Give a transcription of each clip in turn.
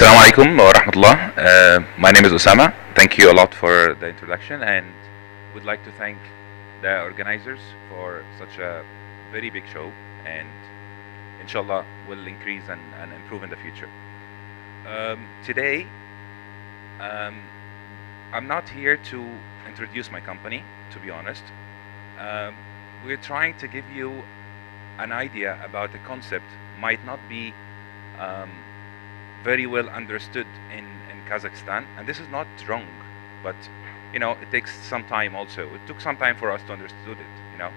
Assalamu alaikum wa rahmatullah. My name is Osama. Thank you a lot for the introduction, and would like to thank the organizers for such a very big show, and inshallah will increase and improve in the future. Today, um, I'm not here to introduce my company, to be honest. We're trying to give you an idea about the concept, might not be um, very well understood in Kazakhstan, and this is not wrong, but it takes some time also. It took some time for us to understood it.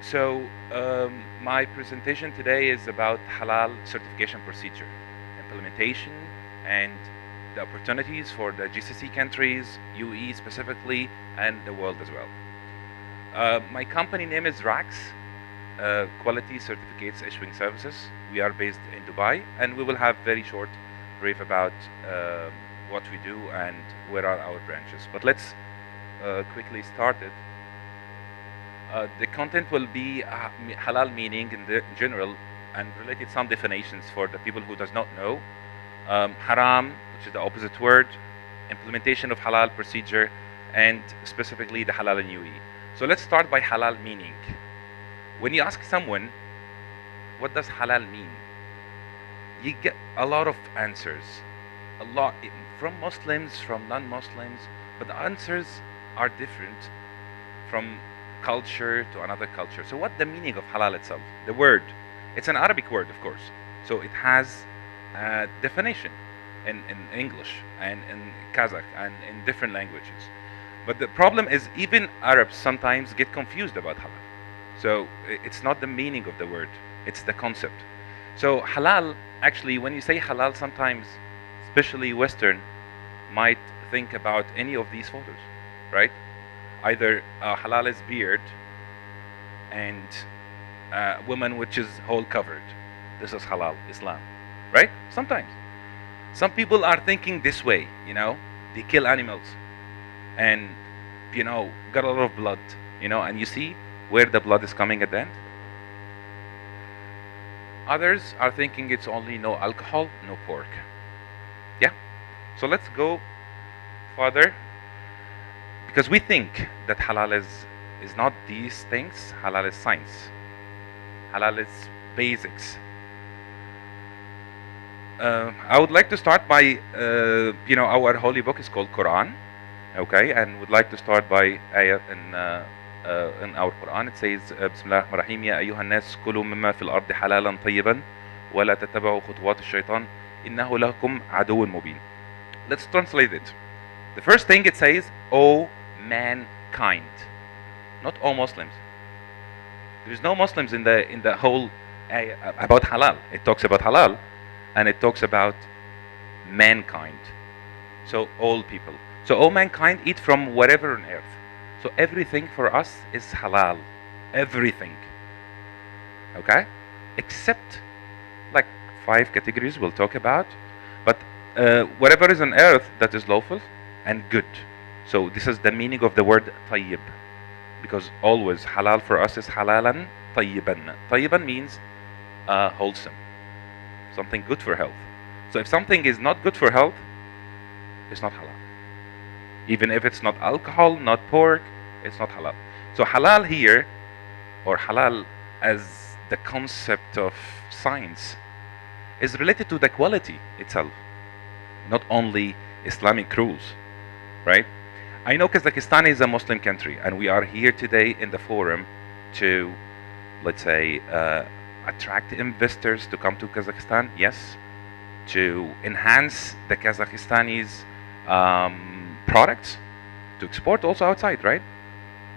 So my presentation today is about halal certification procedure, implementation, and the opportunities for the GCC countries, UE specifically, and the world as well. My company name is RAX, Quality Certificates Issuing Services. We are based in Dubai, and we will have very short brief about what we do and where are our branches. But let's quickly start it. The content will be halal meaning in general, and related some definitions for the people who does not know. Haram, which is the opposite word, implementation of halal procedure, and specifically the halal in UE. So let's start by halal meaning. When you ask someone, what does halal mean? You get a lot of answers, a lot from Muslims, from non-Muslims, but the answers are different from culture to another culture. So what's the meaning of halal itself? The word, it's an Arabic word, of course. So it has a definition in English and in Kazakh and in different languages. But the problem is even Arabs sometimes get confused about halal. So it's not the meaning of the word, it's the concept. So halal, actually, when you say halal, sometimes, especially Western, might think about any of these photos, right? Either halal is beard and woman which is whole covered. This is halal, Islam, right? Sometimes. Some people are thinking this way, they kill animals and, got a lot of blood, and you see where the blood is coming at the end. Others are thinking it's only no alcohol, no pork. Yeah. So let's go further, because we think that halal is not these things. Halal is science. Halal is basics. I would like to start by, our holy book is called Quran, okay, and would like to start by ayat in our Quran. It says, Bismillah ar-Rahman ar-Rahim, Ya ayyuhan nas kulu mimma fil ardi halalan tayyiban wa la tattabi'u khutuwat ash-shaytan innahu lakum aduwwun mubin. Let's translate it. The first thing it says, O mankind, not all Muslims. There is no Muslims in the whole ayah about halal. It talks about halal and it talks about mankind. So all people. So all mankind, eat from whatever on earth. So everything for us is halal. Everything. Okay? Except like 5 categories we'll talk about. But whatever is on earth that is lawful and good. So this is the meaning of the word tayyib. Because always halal for us is halalan tayyiban. Tayyiban means wholesome. Something good for health. So if something is not good for health, it's not halal. Even if it's not alcohol, not pork, it's not halal. So halal here, or halal as the concept of science, is related to the quality itself, not only Islamic rules, right? I know Kazakhstan is a Muslim country, and we are here today in the forum to, let's say, attract investors to come to Kazakhstan, yes, to enhance the Kazakhstanis products, to export also outside, right?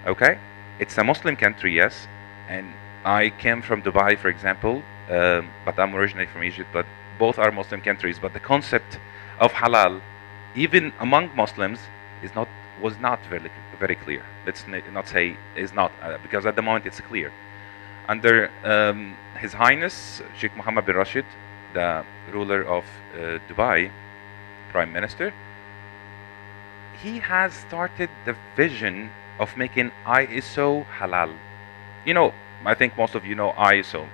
Okay, it's a Muslim country, yes, and I came from Dubai, for example, but I'm originally from Egypt, but both are Muslim countries. But the concept of halal, even among Muslims, was not very clear. Let's not say is not, because at the moment it's clear. Under His Highness Sheikh Mohammed bin Rashid, the ruler of Dubai, Prime Minister, he has started the vision of making ISO halal. I think most of you know ISO.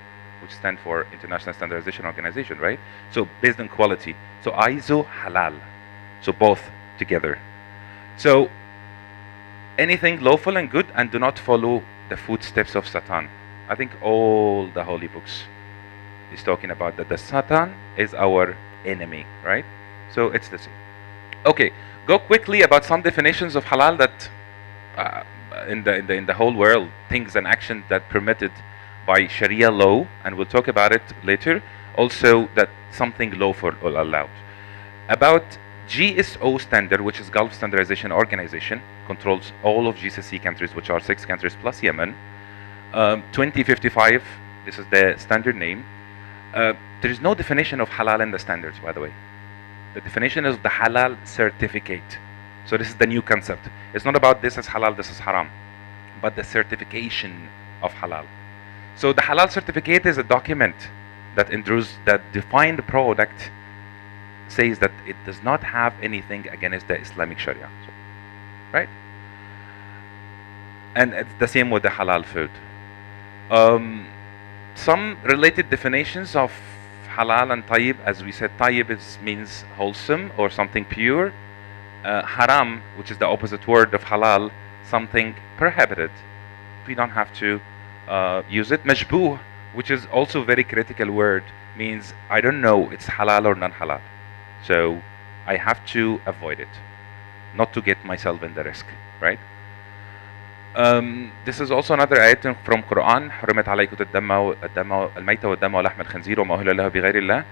which stands for International Standardization Organization, right? So based on quality. So ISO halal. So both together. So anything lawful and good, and do not follow the footsteps of Satan. I think all the holy books is talking about that the Satan is our enemy, right? So it's the same. Okay, go quickly about some definitions of halal that in the whole world, things and actions that permitted by Sharia law, and we'll talk about it later. Also, that something lawful or allowed. About GSO standard, which is Gulf Standardization Organization, controls all of GCC countries, which are 6 countries plus Yemen. 2055, this is the standard name. There is no definition of halal in the standards, by the way. The definition is the halal certificate. So this is the new concept. It's not about this is halal, this is haram, but the certification of halal. So the halal certificate is a document that defines the product, says that it does not have anything against the Islamic Sharia, so, right? And it's the same with the halal food. Some related definitions of halal and tayyib, as we said, tayyib means wholesome or something pure. Haram, which is the opposite word of halal, something prohibited. We don't have to use it. Majbuh, which is also a very critical word, means I don't know it's halal or non-halal. So I have to avoid it, not to get myself in the risk, right? This is also another ayat from Quran. حرمت عليكم الدم الميت والدم ولحم الخنزير وما أهل له بغير الله.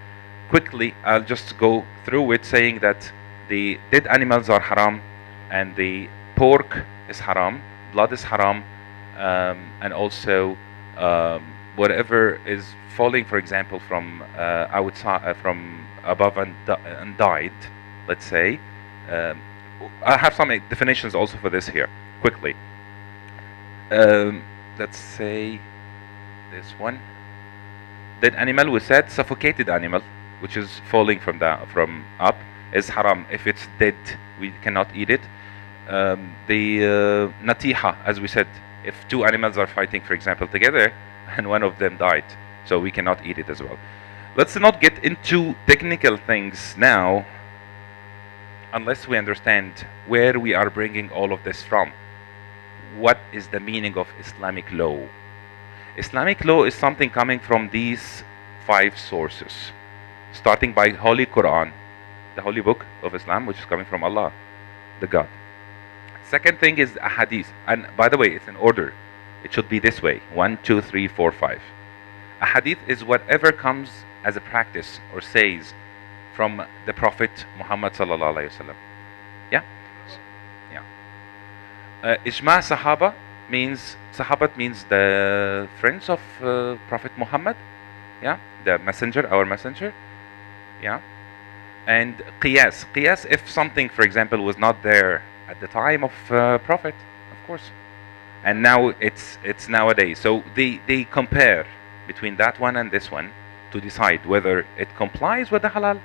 Quickly, I'll just go through it, saying that the dead animals are haram, and the pork is haram, blood is haram, and also whatever is falling, for example, from outside, from above and died, let's say. I have some definitions also for this here, quickly. Let's say this one. Dead animal, we said suffocated animal, which is falling from up, is haram. If it's dead, we cannot eat it. The natiha, as we said, if 2 animals are fighting, for example, together, and one of them died, so we cannot eat it as well. Let's not get into technical things now, unless we understand where we are bringing all of this from. What is the meaning of Islamic law? Islamic law is something coming from these 5 sources, starting by Holy Quran, the holy book of Islam, which is coming from Allah, the God. Second thing is a hadith, and by the way, it's in order. It should be this way: 1, 2, 3, 4, 5. A hadith is whatever comes as a practice or says from the Prophet Muhammad sallallahu alaihi wasallam. Yeah. Ijma Sahaba means, Sahabat means the friends of Prophet Muhammad, yeah, the messenger, our messenger, yeah. And Qiyas, if something, for example, was not there at the time of Prophet, of course, and now it's nowadays. So they compare between that one and this one to decide whether it complies with the halal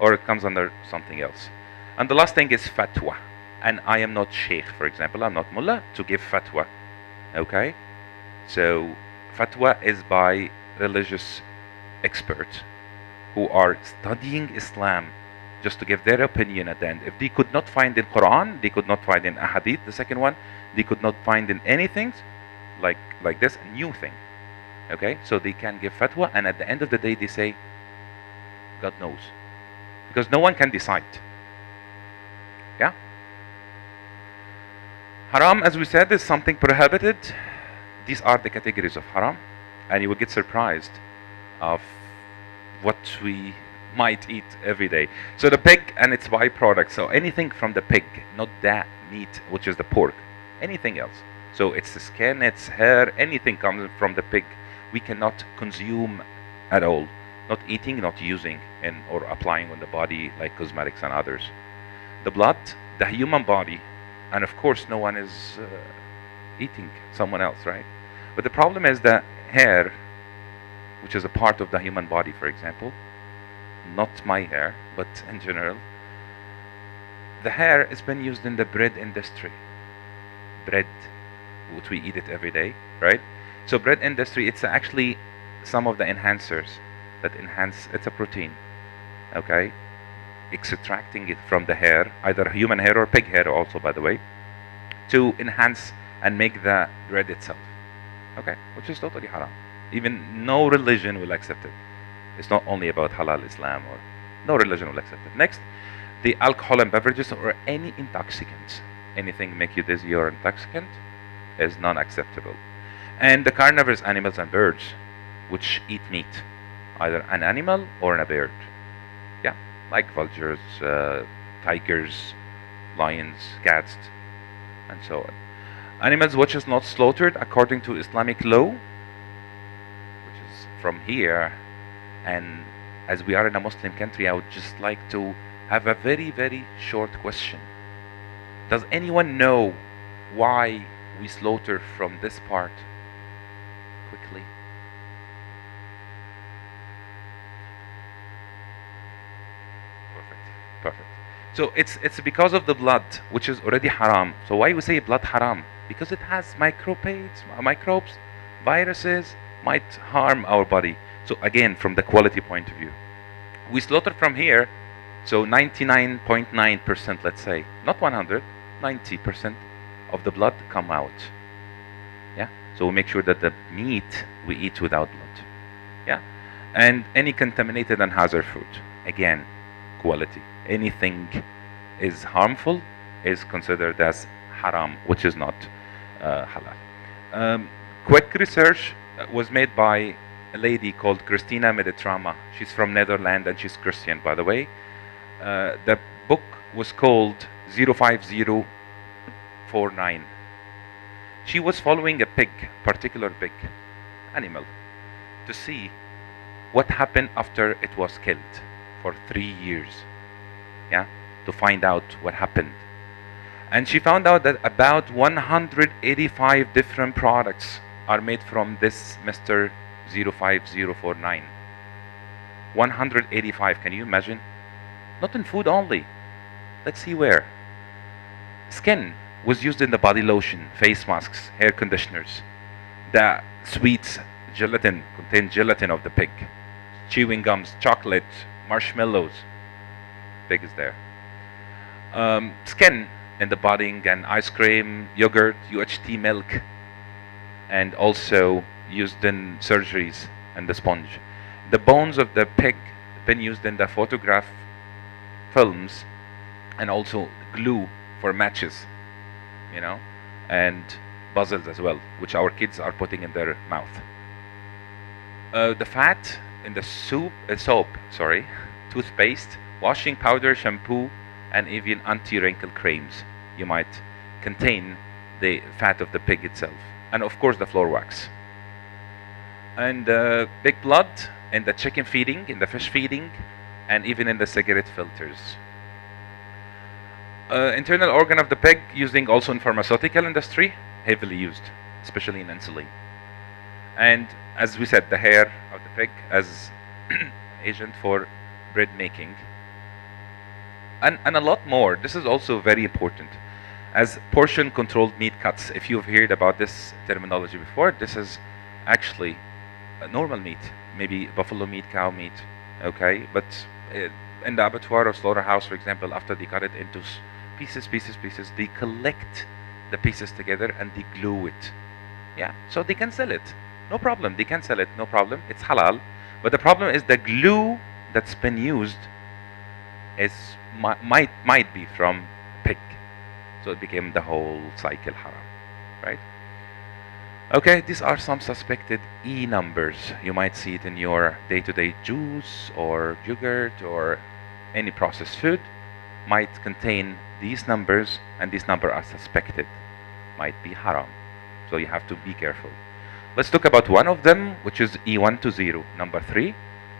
or it comes under something else. And the last thing is fatwa. And I am not sheikh, for example, I'm not mullah to give fatwa, okay? So fatwa is by religious experts who are studying Islam just to give their opinion at the end. If they could not find in Quran, they could not find in Ahadith, the second one, they could not find in anything like this, a new thing, okay? So they can give fatwa, and at the end of the day they say, God knows, because no one can decide, yeah? Haram, as we said, is something prohibited. These are the categories of haram, and you will get surprised of what we might eat every day. So the pig and its byproducts, so anything from the pig, not that meat, which is the pork, anything else. So it's the skin, its hair, anything comes from the pig, we cannot consume at all. Not eating, not using, or applying on the body like cosmetics and others. The blood, the human body, and of course no one is eating someone else, right? But the problem is the hair, which is a part of the human body, for example, not my hair, but in general, the hair has been used in the bread industry. Bread, which we eat it every day, right? So bread industry, it's actually some of the enhancers that enhance, it's a protein, okay? Extracting it from the hair, either human hair or pig hair also, by the way, to enhance and make the bread itself, okay? Which is totally haram. Even no religion will accept it. It's not only about halal Islam, or no religion will accept it. Next, the alcohol and beverages or any intoxicants. Anything make you dizzy or intoxicant is non-acceptable. And the carnivorous animals and birds, which eat meat, either an animal or a bird. Yeah, like vultures, tigers, lions, cats, and so on. Animals which is not slaughtered according to Islamic law, which is from here. And as we are in a Muslim country, I would just like to have a very, very short question. Does anyone know why we slaughter from this part? Quickly. Perfect. So it's because of the blood, which is already haram. So why we say blood haram? Because it has microbes, viruses, might harm our body. So again, from the quality point of view, we slaughter from here. So 99.9%, let's say, not 100, 90% of the blood come out. Yeah. So we make sure that the meat we eat without blood. Yeah. And any contaminated and hazard food, again, quality. Anything is harmful is considered as haram, which is not halal. Quick research was made by a lady called Christina Meditrama. She's from Netherlands and she's Christian, by the way. The book was called 05049. She was following a particular pig animal, to see what happened after it was killed for 3 years. Yeah, to find out what happened. And she found out that about 185 different products are made from this Mr. 05049. 185, can you imagine? Not in food only. Let's see where. Skin was used in the body lotion, face masks, hair conditioners. The sweets, gelatin, contained gelatin of the pig. Chewing gums, chocolate, marshmallows. Pig is there. Skin in the budding and ice cream, yogurt, UHT milk, and also used in surgeries and the sponge. The bones of the pig been used in the photograph films, and also glue for matches, you know, and puzzles as well, which our kids are putting in their mouth. The fat in the soap, toothpaste, washing powder, shampoo, and even anti-wrinkle creams, you might contain the fat of the pig itself, and of course the floor wax. And pig blood in the chicken feeding, in the fish feeding, and even in the cigarette filters. Internal organ of the pig, using also in pharmaceutical industry, heavily used, especially in insulin. And as we said, the hair of the pig as agent for bread making. And a lot more. This is also very important. As portion controlled meat cuts, if you've heard about this terminology before, this is actually normal meat, maybe buffalo meat, cow meat, okay? But in the abattoir or slaughterhouse, for example, after they cut it into pieces, they collect the pieces together and they glue it. Yeah, so they can sell it. No problem, they can sell it, no problem. It's halal. But the problem is the glue that's been used is might be from pig. So it became the whole cycle haram, right? Okay, these are some suspected E numbers. You might see it in your day-to-day juice or yogurt or any processed food. Might contain these numbers, and these numbers are suspected. Might be haram. So you have to be careful. Let's talk about one of them, which is E120, number 3.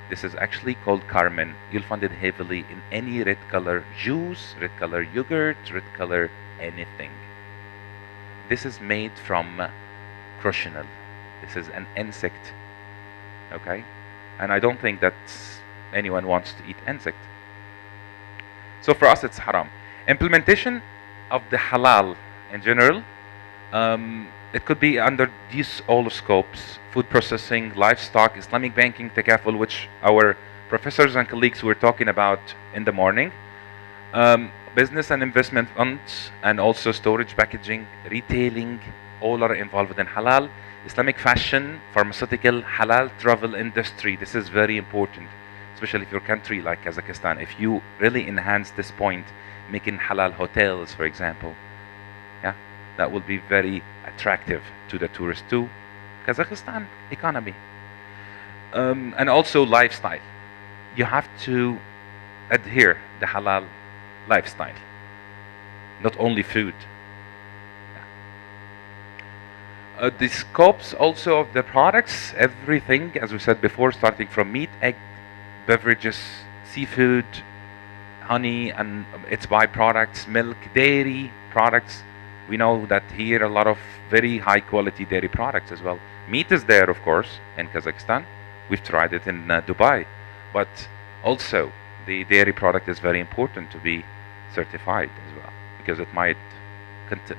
This is actually called carmine. You'll find it heavily in any red color juice, red color yogurt, red color anything. This is made from crochinelle. This is an insect, okay? And I don't think that anyone wants to eat insect. So for us, it's haram. Implementation of the halal in general. it could be under these all scopes: food processing, livestock, Islamic banking, takaful, which our professors and colleagues were talking about in the morning, business and investment funds, and also storage, packaging, retailing, all are involved in halal. Islamic fashion, pharmaceutical, halal travel industry. This is very important, especially if your country like Kazakhstan. If you really enhance this point, making halal hotels, for example, yeah, that will be very attractive to the tourists too. Kazakhstan economy, and also lifestyle. You have to adhere the halal lifestyle, not only food. The scopes also of the products, everything, as we said before, starting from meat, egg, beverages, seafood, honey and its byproducts, milk, dairy products. We know that here a lot of very high quality dairy products as well. Meat is there, of course, in Kazakhstan. We've tried it in Dubai, but also the dairy product is very important to be certified as well, because it might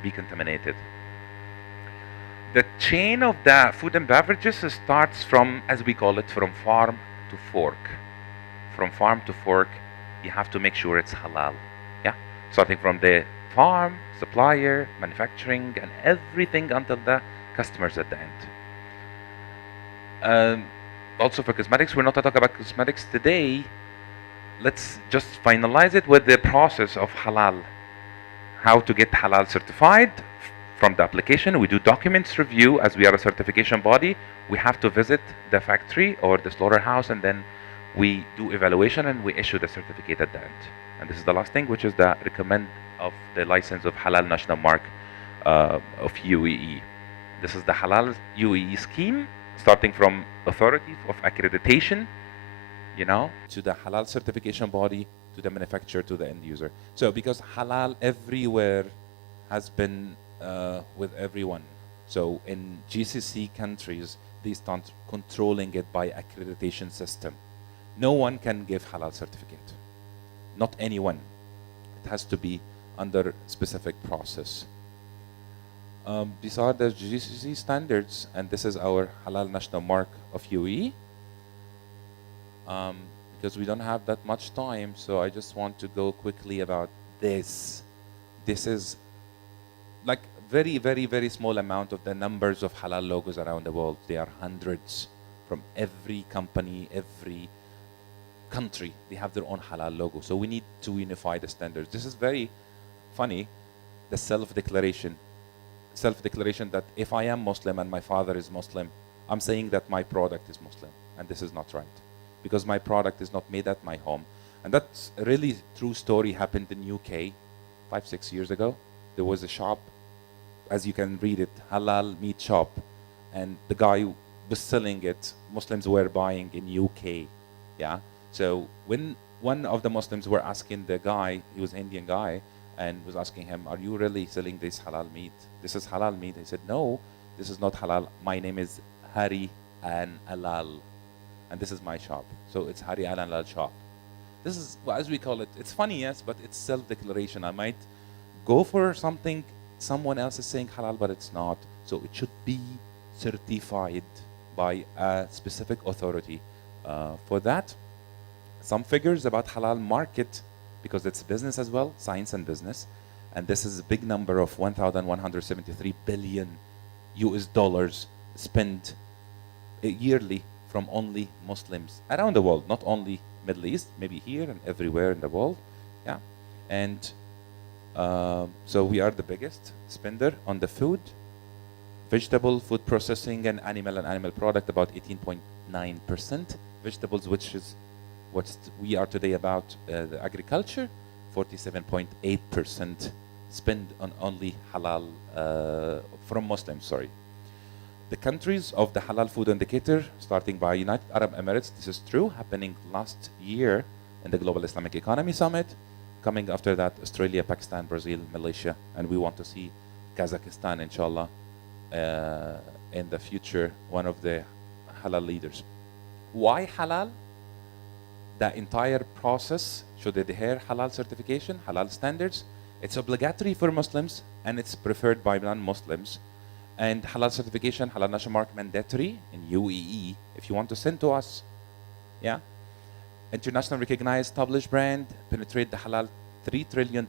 be contaminated. The chain of the food and beverages starts from, as we call it, from farm to fork. From farm to fork, you have to make sure it's halal. Yeah, starting from the farm, supplier, manufacturing, and everything until the customers at the end. Also for cosmetics, we're not going to talk about cosmetics today. Let's just finalize it with the process of halal. How to get halal certified. From the application, we do documents review. As we are a certification body, we have to visit the factory or the slaughterhouse, and then we do evaluation and we issue the certificate at the end. And this is the last thing, which is the recommend of the license of halal national mark of UAE. This is the halal UAE scheme, starting from authority of accreditation, to the halal certification body, to the manufacturer, to the end user. So because halal everywhere has been with everyone. So in GCC countries, they start controlling it by accreditation system. No one can give halal certificate. Not anyone. It has to be under specific process. These are the GCC standards, and this is our halal national mark of UAE. Because we don't have that much time, so I just want to go quickly about this. This is like very, very, very small amount of the numbers of halal logos around the world. They are hundreds from every company, every country. They have their own halal logo. So we need to unify the standards. This is very funny, the self-declaration. Self-declaration that if I am Muslim and my father is Muslim, I'm saying that my product is Muslim. And this is not right, because my product is not made at my home. And that's a really true story, happened in UK 5-6 years ago. There was a shop, as you can read it, halal meat shop, and the guy was selling it. Muslims were buying in UK, yeah. So when one of the Muslims were asking the guy, he was an Indian guy, and was asking him, "Are you really selling this halal meat? This is halal meat." He said, "No, this is not halal. My name is Hari and Alal, and this is my shop. So it's Hari and Alal shop." This is, well, as we call it. It's funny, yes, but it's self-declaration. I might go for something someone else is saying halal, but it's not. So it should be certified by a specific authority. For that, some figures about halal market, because it's business as well, science and business. And this is a big number of 1,173 billion US dollars spent yearly from only Muslims around the world, not only Middle East, maybe here and everywhere in the world. Yeah. And so we are the biggest spender on the food, vegetable, food processing, and animal product, about 18.9%. Vegetables, which is what we are today about, the agriculture, 47.8% spend on only halal from Muslims, sorry. The countries of the halal food indicator, starting by United Arab Emirates, this is true, happening last year in the Global Islamic Economy Summit. Coming after that, Australia, Pakistan, Brazil, Malaysia, and we want to see Kazakhstan, inshallah, in the future, one of the halal leaders. Why halal? The entire process should adhere halal certification, halal standards. It's obligatory for Muslims, and it's preferred by non-Muslims. And halal certification, halal national mark mandatory in UAE. If you want to send to us, yeah. International recognized established brand, penetrate the halal $3 trillion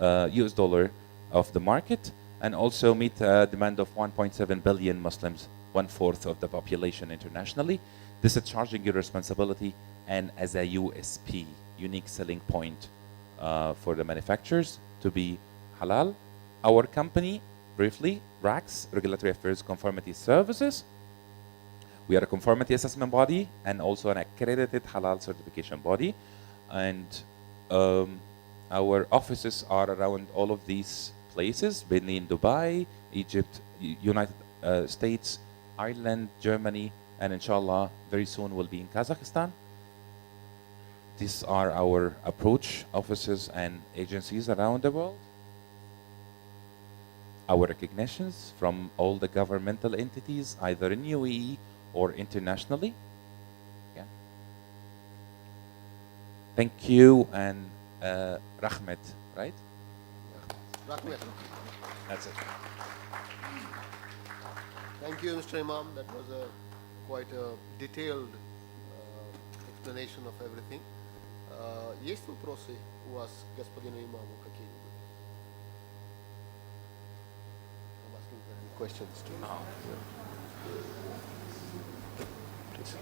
US dollar of the market, and also meet a demand of 1.7 billion Muslims, 1/4 of the population internationally. This is charging your responsibility and as a USP, unique selling point for the manufacturers to be halal. Our company, briefly, RACS, Regulatory Affairs Conformity Services. We are a conformity assessment body and also an accredited halal certification body. And our offices are around all of these places, mainly in Dubai, Egypt, United States, Ireland, Germany, and inshallah, very soon we'll be in Kazakhstan. These are our approach offices and agencies around the world. Our recognitions from all the governmental entities, either in UAE or internationally. Yeah. Thank you, and Rahmet, right? Rahmet. That's it. Thank you, Mr. Imam. That was quite a detailed explanation of everything. Есть вопросы у вас, господину имаму, какие-нибудь? I'm asking for any questions too. Please.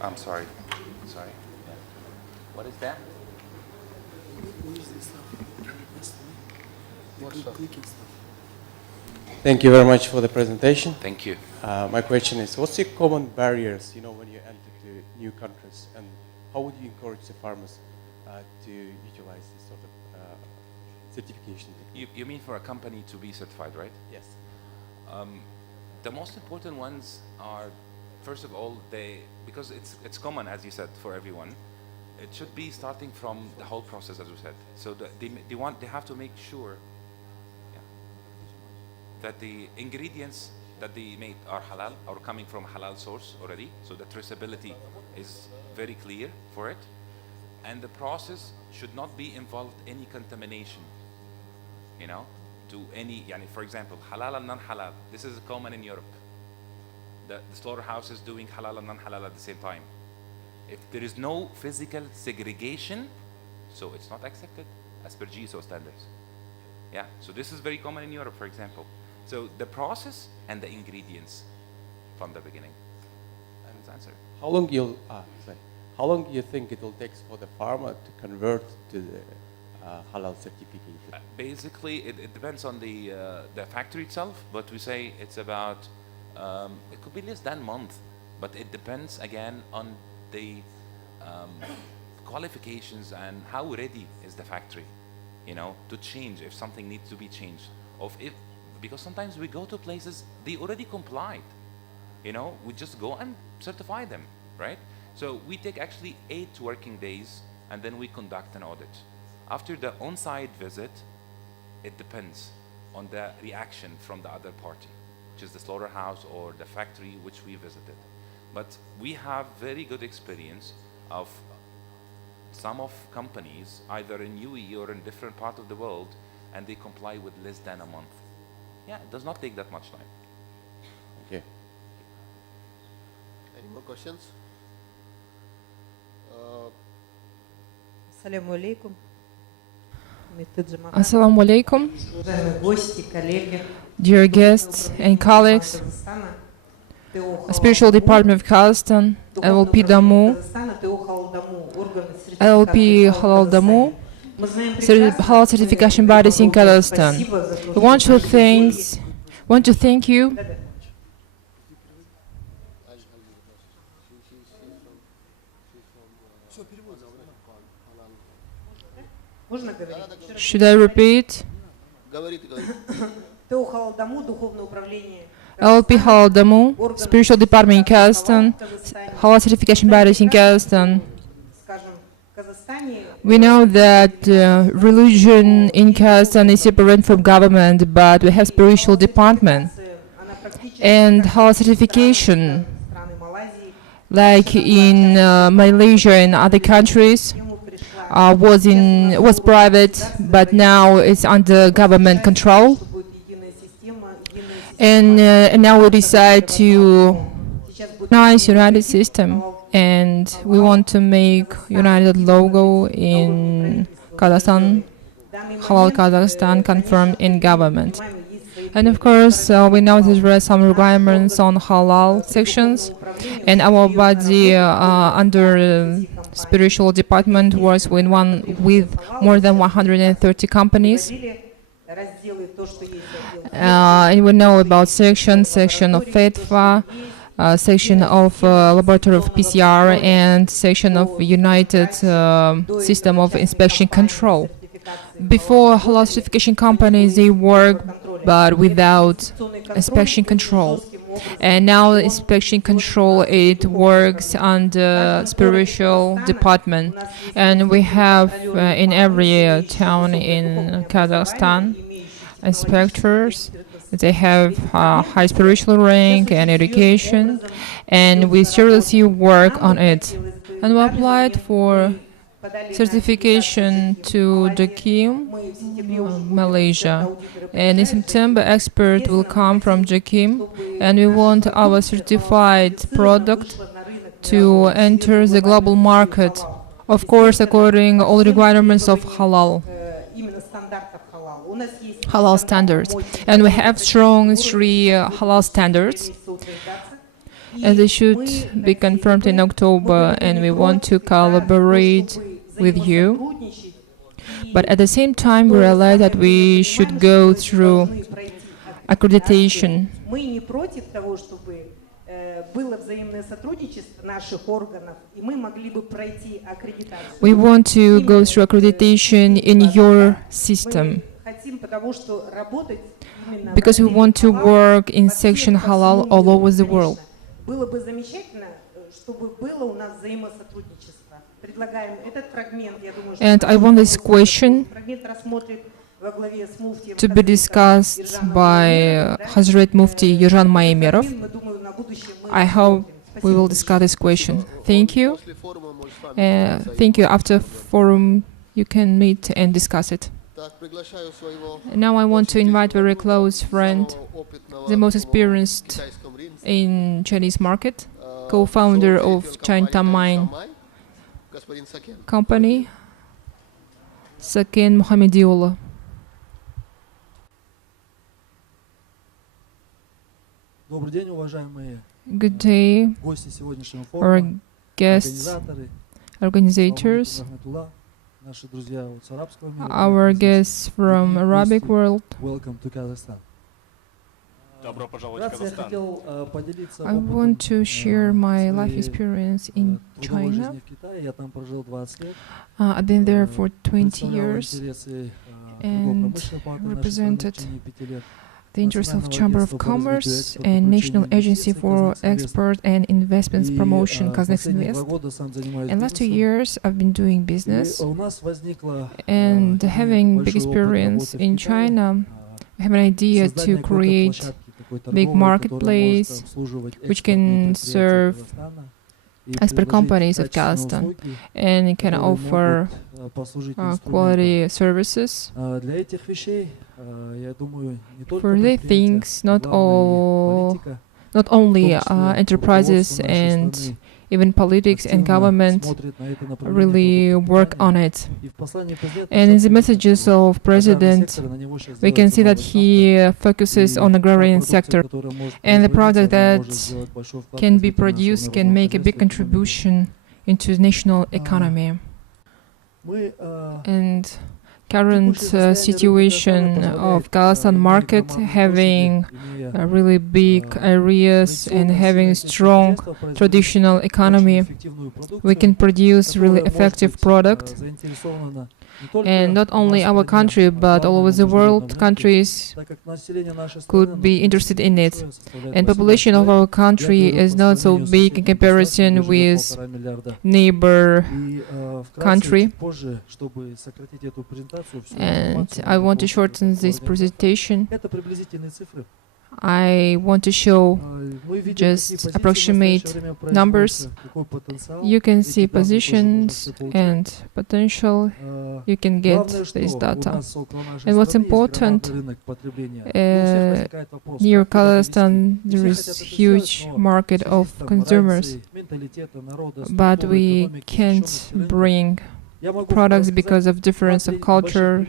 I'm sorry. Sorry. Yeah. What is that? Thank you very much for the presentation. Thank you. My question is, what's your common barriers, when you enter to new countries, and how would you encourage the farmers to utilize this sort of certification? You mean for a company to be certified, right? Yes. The most important ones are, first of all, because it's common, as you said, for everyone. It should be starting from the whole process, as we said. So they have to make sure that the ingredients that they made are halal, are coming from halal source already. So the traceability is very clear for it, and the process should not be involved any contamination. To any, for example, halal and non-halal. This is common in Europe. The slaughterhouse is doing halal and non-halal at the same time. If there is no physical segregation, so it's not accepted as per GSO standards. Yeah, so this is very common in Europe, for example. So the process and the ingredients from the beginning. That's the answer. How long do you think it will take for the farmer to convert to the halal certificate? Basically, it depends on the factory itself, but we say it's about, it could be less than a month, but it depends again on the qualifications and how ready is the factory, to change if something needs to be changed. Because sometimes we go to places, they already complied. We just go and certify them, right? So we take actually 8 working days, and then we conduct an audit. After the on-site visit, it depends on the reaction from the other party, which is the slaughterhouse or the factory which we visited. But we have very good experience of some of companies, either in UAE or in different part of the world, and they comply with less than a month. Yeah, it does not take that much time. Okay. Any more questions? Assalamu alaikum. Assalamu alaikum, dear guests and colleagues, Spiritual Department of Kazakhstan, LLP Damu, LLP Halal Damu, Halal certification bodies in Kazakhstan. We want to thank you Should I repeat? LLP Halal Damu, Spiritual Department in Kazakhstan, Halal certification bodies in Kazakhstan. We know that religion in Kazakhstan is separate from government, but we have spiritual department and halal certification, like in Malaysia and other countries. was private, but now it's under government control. And now we decide to nice united system, and we want to make united logo in Kazakhstan, Halal Kazakhstan, confirmed in government. And of course, we know that there are some requirements on halal sections, and our body under spiritual department works with more than 130 companies. And we know about section of FETFA, section of laboratory of PCR, and section of united system of inspection control. Before, halal certification companies, they work but without inspection control. And now inspection control, it works under spiritual department. And we have in every town in Kazakhstan inspectors. They have high spiritual rank and education, and we seriously work on it. And we applied for certification to JAKIM, Malaysia. And in September, expert will come from JAKIM, and we want our certified product to enter the global market, of course, according all requirements of halal standards. And we have strong 3 halal standards, and they should be confirmed in October, and we want to collaborate with you. But at the same time, we realize that we should go through accreditation. We want to go through accreditation in your system, because we want to work in section halal all over the world. And I want this question to be discussed by Hazrat Mufti Yerzhan Maemerov. I hope we will discuss this question. Thank you. Thank you. After forum, you can meet and discuss it. Now I want to invite very close friend, the most experienced in Chinese market, co-founder of Chinatown Mine Company, Saken Mohamedioğlu. Good day, our guests, organizers, our guests from Arabic world. Welcome to Kazakhstan. I want to share my life experience in China. I've been there for 20 years and represented the interests of Chamber of Commerce and National Agency for Export and Investments Promotion, Kazakhstan. In last 2 years, I've been doing business, and having big experience in China, I have an idea to create big marketplace which can serve export companies of Kazakhstan, and it can offer quality services. For these things, not only enterprises and even politics and government really work on it. And in the messages of President, we can see that he focuses on agrarian sector, and the product that can be produced can make a big contribution into the national economy. And current situation of Kazakhstan market, having really big areas and having a strong traditional economy, we can produce really effective product. And not only our country, but all over the world, countries could be interested in it. And population of our country is not so big in comparison with neighbor country. And I want to shorten this presentation. I want to show just approximate numbers. You can see positions and potential. You can get this data. And what's important, near Kazakhstan there is huge market of consumers, but we can't bring products because of difference of culture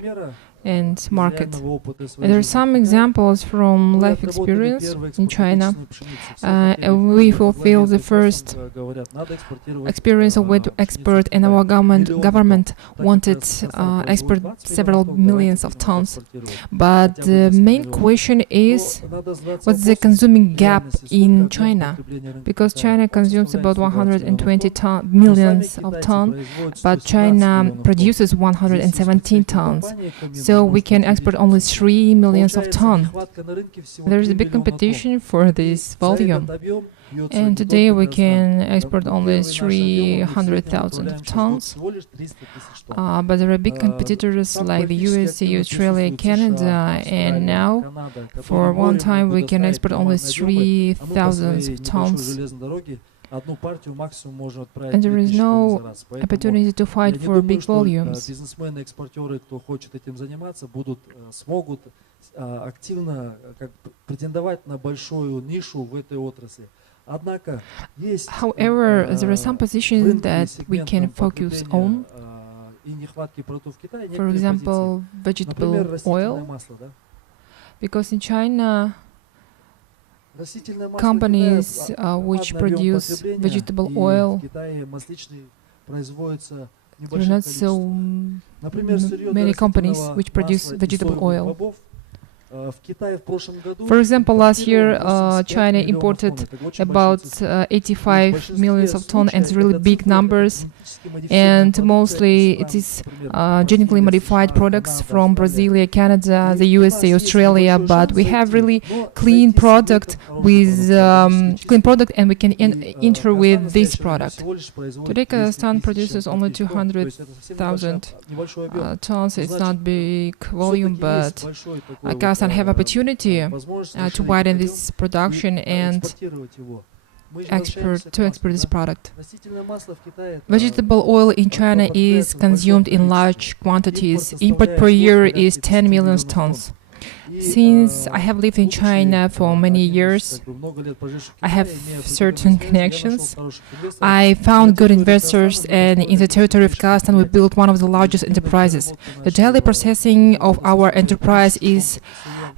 and market. And there are some examples from life experience in China. We fulfill the first experience of way to export, and our government wanted export several millions of tons. But the main question is, what's the consuming gap in China? Because China consumes about 120 millions of tons, but China produces 117 tons. So we can export only 3 millions of tons. There is a big competition for this volume. And today we can export only 300,000 tons. But there are big competitors like the USA, Australia, Canada, and now for one time we can export only 3,000 tons. And there is no opportunity to fight for big volumes. However, there are some positions that we can focus on. For example, vegetable oil. Because in China, companies which produce vegetable oil, there are not so many companies which produce vegetable oil. For example, last year China imported about 85 millions of tons, and it's really big numbers. And mostly it is genetically modified products from Brazil, Canada, the USA, Australia. But we have really clean product with and we can enter with this product. Today, Kazakhstan produces only 200,000 tons. It's not big volume, but Kazakhstan have opportunity to widen this production and export this product. Vegetable oil in China is consumed in large quantities. Import per year is 10 million tons. Since I have lived in China for many years, I have certain connections. I found good investors, and in the territory of Kazakhstan we built one of the largest enterprises. The daily processing of our enterprise is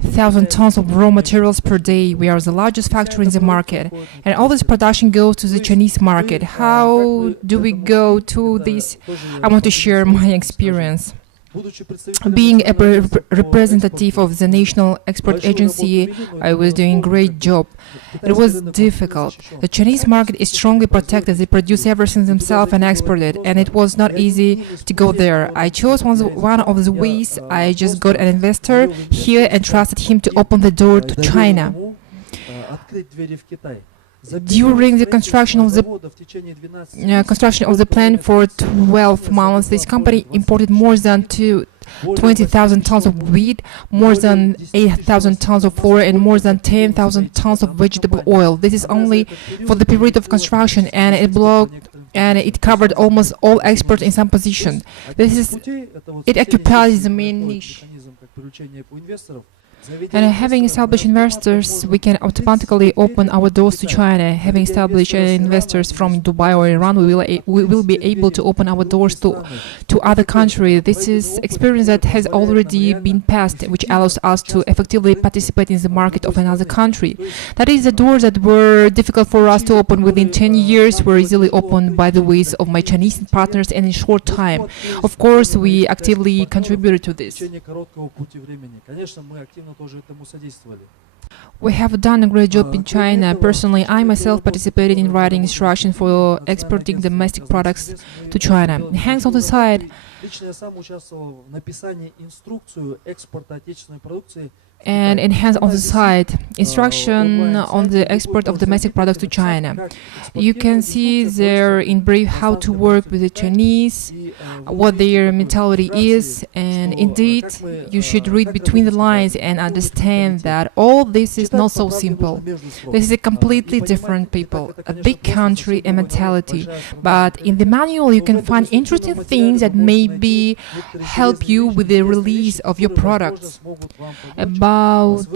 1,000 tons of raw materials per day. We are the largest factory in the market, and all this production goes to the Chinese market. How do we go to this? I want to share my experience. Being a representative of the National Export Agency, I was doing a great job. It was difficult. The Chinese market is strongly protected. They produce everything themselves and export it, and it was not easy to go there. I chose one of the ways. I just got an investor here and trusted him to open the door to China. During the construction of the plant for 12 months, this company imported more than 20,000 tons of wheat, more than 8,000 tons of flour, and more than 10,000 tons of vegetable oil. This is only for the period of construction, and it covered almost all exports in some position. It occupies the main niche. And having established investors, we can automatically open our doors to China. Having established investors from Dubai or Iran, we will be able to open our doors to other countries. This is experience that has already been passed, which allows us to effectively participate in the market of another country. That is, the doors that were difficult for us to open within 10 years were easily opened by the ways of my Chinese partners and in short time. Of course, we actively contributed to this. We have done a great job in China. Personally, I myself participated in writing instructions for exporting domestic products to China. Hands on the side. And enhance on the side instruction on the export of domestic products to China. You can see there in brief how to work with the Chinese, what their mentality is, and indeed you should read between the lines and understand that all this is not so simple. This is a completely different people, a big country and mentality. But in the manual you can find interesting things that maybe help you with the release of your products. About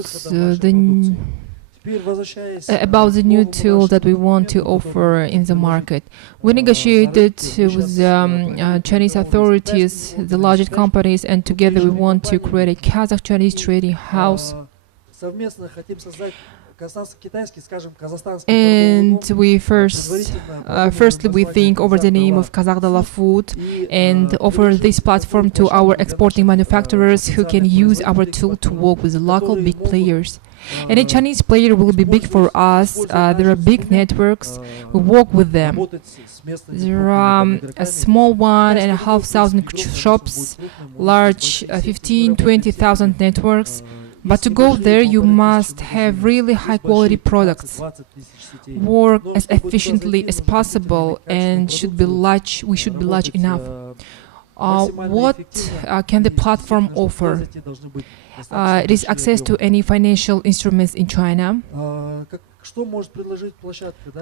the new tool that we want to offer in the market. We negotiated with Chinese authorities, the largest companies, and together we want to create a Kazakh-Chinese trading house. And we firstly we think over the name of Kazakh Dollar Food and offer this platform to our exporting manufacturers who can use our tool to work with local big players. And a Chinese player will be big for us. There are big networks. We work with them. There are a small 1,500 shops, large 15-20,000 networks. But to go there, you must have really high quality products, work as efficiently as possible, and we should be large enough. What can the platform offer? It is access to any financial instruments in China,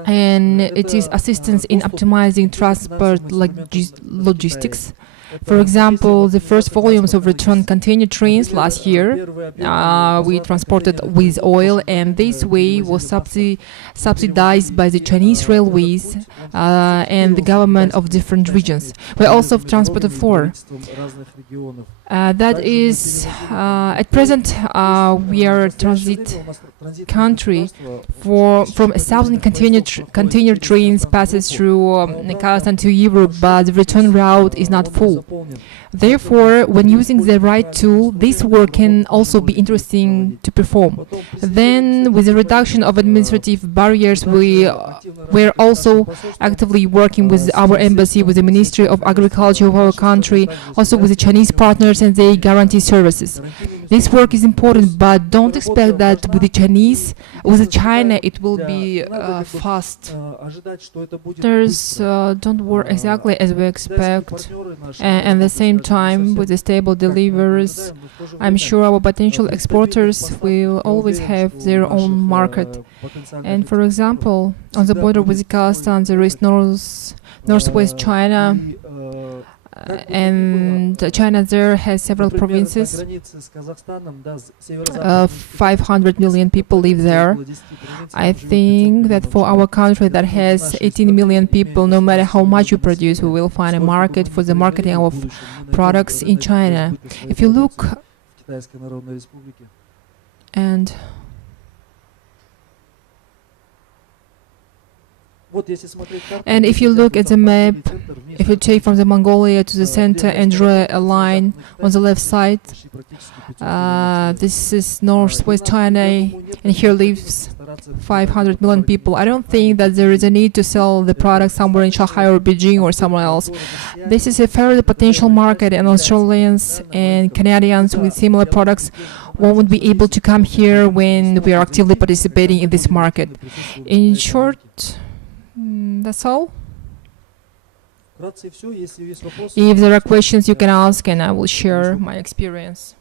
and it is assistance in optimizing transport logistics. For example, the first volumes of return container trains last year we transported with oil, and this way was subsidized by the Chinese railways and the government of different regions. We also transported flour. That is, at present, we are a transit country. From 1,000 container trains passes through Kazakhstan to Europe, but the return route is not full. Therefore, when using the right tool, this work can also be interesting to perform. Then, with the reduction of administrative barriers, we're also actively working with our embassy, with the Ministry of Agriculture of our country, also with the Chinese partners, and they guarantee services. This work is important, but don't expect that with China, it will be fast. Don't work exactly as we expect, and at the same time, with the stable deliveries, I'm sure our potential exporters will always have their own market. And for example, on the border with Kazakhstan, there is northwest China, and China there has several provinces. 500 million people live there. I think that for our country that has 18 million people, no matter how much you produce, we will find a market for the marketing of products in China. If you look and if you look at the map, if you take from the Mongolia to the center and draw a line on the left side, this is northwest China, and here lives 500 million people. I don't think that there is a need to sell the product somewhere in Shanghai or Beijing or somewhere else. This is a fairly potential market, and Australians and Canadians with similar products won't be able to come here when we are actively participating in this market. In short, that's all. If there are questions, you can ask, and I will share my experience.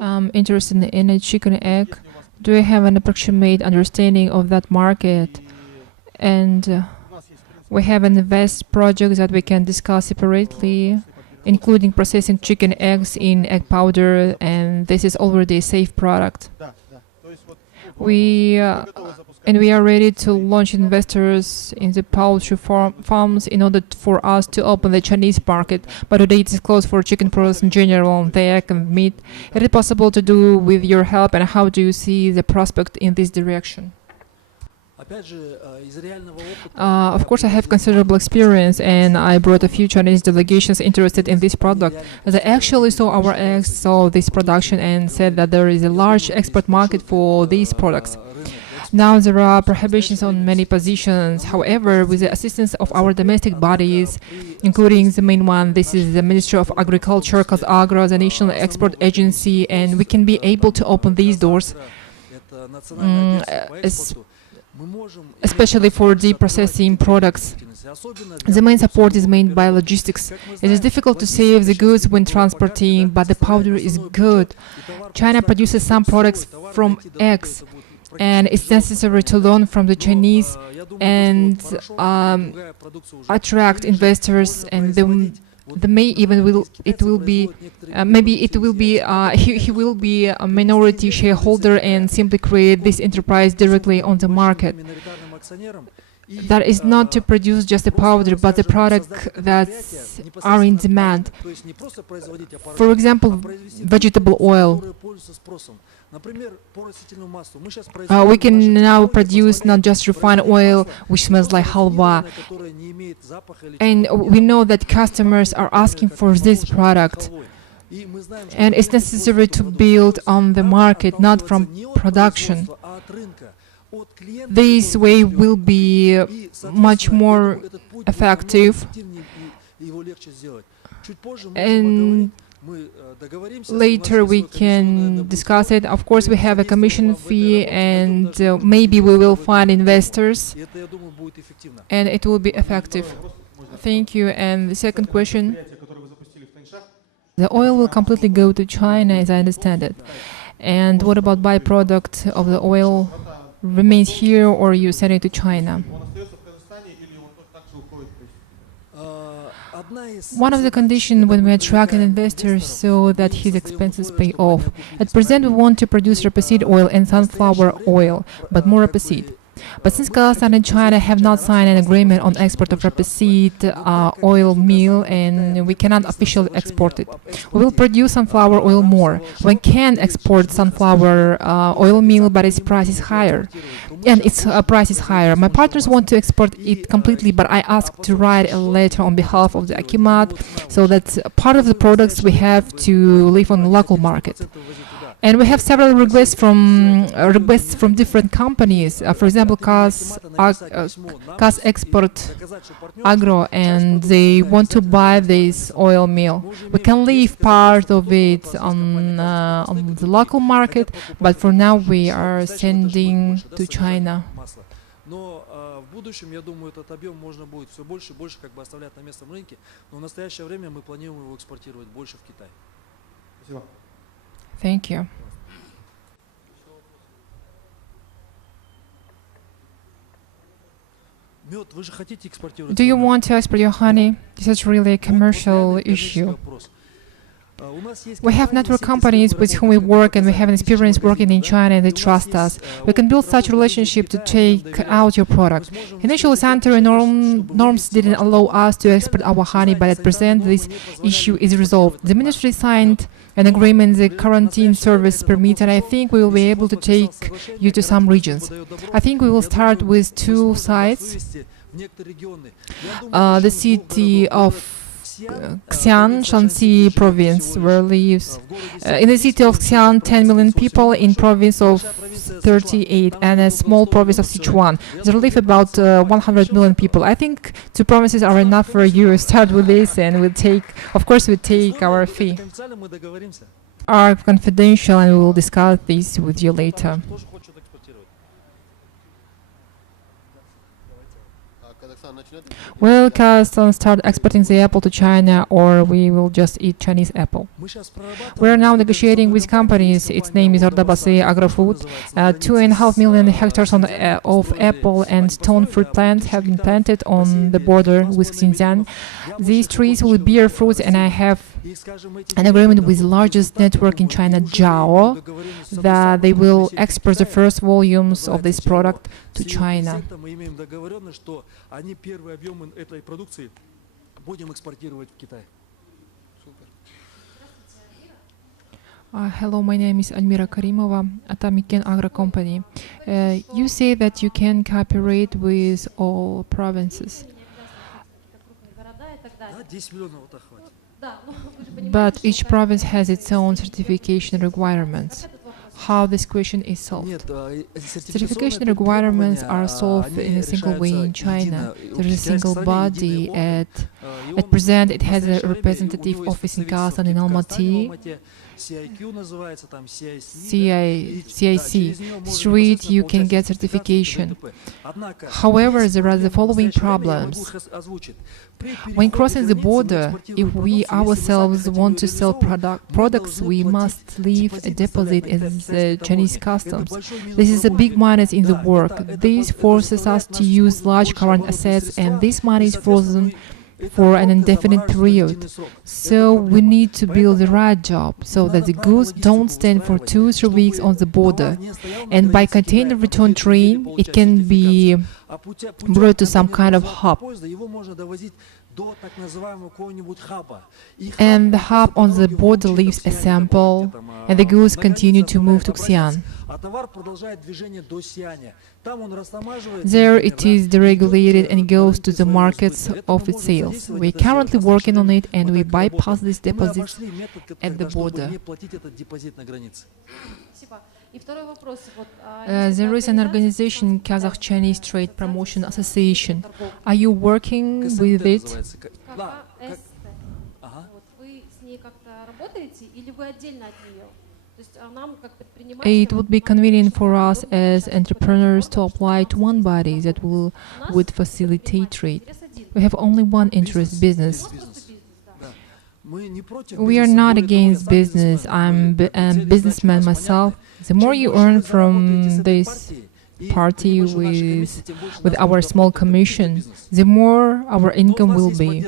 I'm interested in a chicken egg. Do you have an approximate understanding of that market? And we have an invest project that we can discuss separately, including processing chicken eggs in egg powder, and this is already a safe product. We are ready to launch investors in the poultry farms in order for us to open the Chinese market, but today it is closed for chicken products in general, the egg and meat. Is it possible to do with your help, and how do you see the prospect in this direction? Of course, I have considerable experience, and I brought a few Chinese delegations interested in this product. They actually saw our eggs, saw this production, and said that there is a large export market for these products. Now there are prohibitions on many positions. However, with the assistance of our domestic bodies, including the main one, this is the Ministry of Agriculture, Agro, the National Export Agency, and we can be able to open these doors. especially for deep processing products. The main support is made by logistics. It is difficult to save the goods when transporting, but the powder is good. China produces some products from eggs, and it's necessary to learn from the Chinese and attract investors, and the may even will it will be maybe it will be he will be a minority shareholder and simply create this enterprise directly on the market. That is not to produce just a powder, but the product that are in demand. For example, vegetable oil. We can now produce not just refined oil, which smells like halwa. And we know that customers are asking for this product. And it's necessary to build on the market, not from production. This way will be much more effective, and later we can discuss it. Of course, we have a commission fee, and maybe we will find investors, and it will be effective. Thank you. And the second question. The oil will completely go to China, as I understand it. And what about byproduct of the oil? Remains here, or you send it to China? One of the conditions when we attract an investor so that his expenses pay off. At present, we want to produce rapeseed oil and sunflower oil, but more rapeseed. But since Kazakhstan and China have not signed an agreement on export of rapeseed oil meal, and we cannot officially export it, we will produce sunflower oil more. We can export sunflower oil meal, but its price is higher. And its price is higher. My partners want to export it completely, but I asked to write a letter on behalf of the Akimat, so that part of the products we have to live on the local market. And we have several requests from different companies. For example, Kaz Export Agro, and they want to buy this oil meal. We can leave part of it on the local market, but for now we are sending to China. Но в будущем, я думаю, этот объем можно будет все больше и больше как бы оставлять на местном рынке, но в настоящее время мы планируем его экспортировать больше в Китай. Спасибо. Thank you. Мед, вы же хотите экспортировать? Do you want to export your honey? This is really a commercial issue. We have network companies with whom we work, and we have an experience working in China, and they trust us. We can build such a relationship to take out your product. Initially, sanitary norms didn't allow us to export our honey, but at present, this issue is resolved. The ministry signed an agreement, the quarantine service permit, and I think we will be able to take you to some regions. I think we will start with 2 sites. The city of Xi'an, Shanxi province, where lives in the city of Xi'an 10 million people, in province of 38, and a small province of Sichuan. There live about 100 million people. I think 2 provinces are enough for you. Start with this, and we'll take, of course, we take our fee. Are confidential, and we will discuss this with you later. Will Kazakhstan start exporting the apple to China, or we will just eat Chinese apple? We are now negotiating with companies. Its name is Ordabasi Agrofood. 2.5 million hectares of apple and stone fruit plants have been planted on the border with Xinjiang. These trees will bear fruits, and I have an agreement with the largest network in China, Zhao, that they will export the first volumes of this product to China. Hello, my name is Almira Karimova, Atomic Agro Company. You say that you can cooperate with all provinces. But each province has its own certification requirements. How this question is solved? Certification requirements are solved in a single way in China. There is a single body. At present, it has a representative office in Kazakhstan in Almaty. CIQ называется, там CIC, CIC street, you can get certification. However, there are the following problems. When crossing the border, if we ourselves want to sell products, we must leave a deposit in the Chinese customs. This is a big minus in the work. This forces us to use large current assets, and this money is frozen for an indefinite period. So we need to build the right job so that the goods don't stand for 2 or 3 weeks on the border. And by container return train, it can be brought to some kind of hub. And the hub on the border leaves a sample, and the goods continue to move to Xi'an. There it is deregulated and goes to the markets of its sales. We're currently working on it, and we bypass these deposits at the border. There is an organization, Kazakh-Chinese Trade Promotion Association. Are you working with it? It would be convenient for us as entrepreneurs to apply to one body that would facilitate trade. We have only one interest, business. We are not against business. I'm a businessman myself. The more you earn from this party with our small commission, the more our income will be.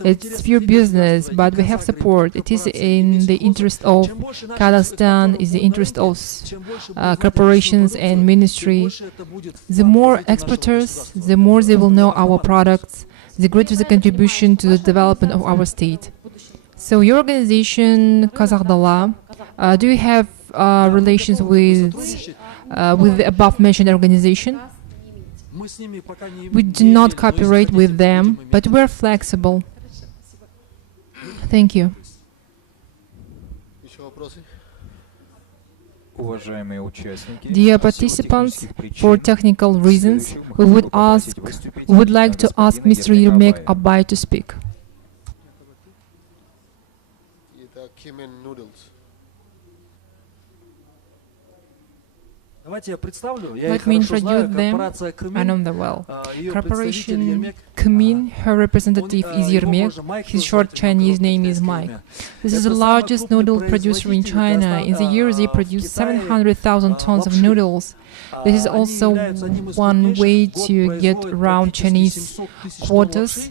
It's pure business, but we have support. It is in the interest of Kazakhstan, is the interest of corporations and ministry. The more exporters, the more they will know our products, the greater the contribution to the development of our state. So your organization, Kazakh Dala, do you have relations with the above-mentioned organization? We do not cooperate with them, but we're flexible. Thank you. Dear participants, for technical reasons, we would like to ask Mr. Yermek Abay to speak. Noodles. Let me introduce them. I know them well. Corporation Kmin, her representative is Yermek. His short Chinese name is Mike. This is the largest noodle producer in China. In the year, they produce 700,000 tons of noodles. This is also one way to get around Chinese quotas.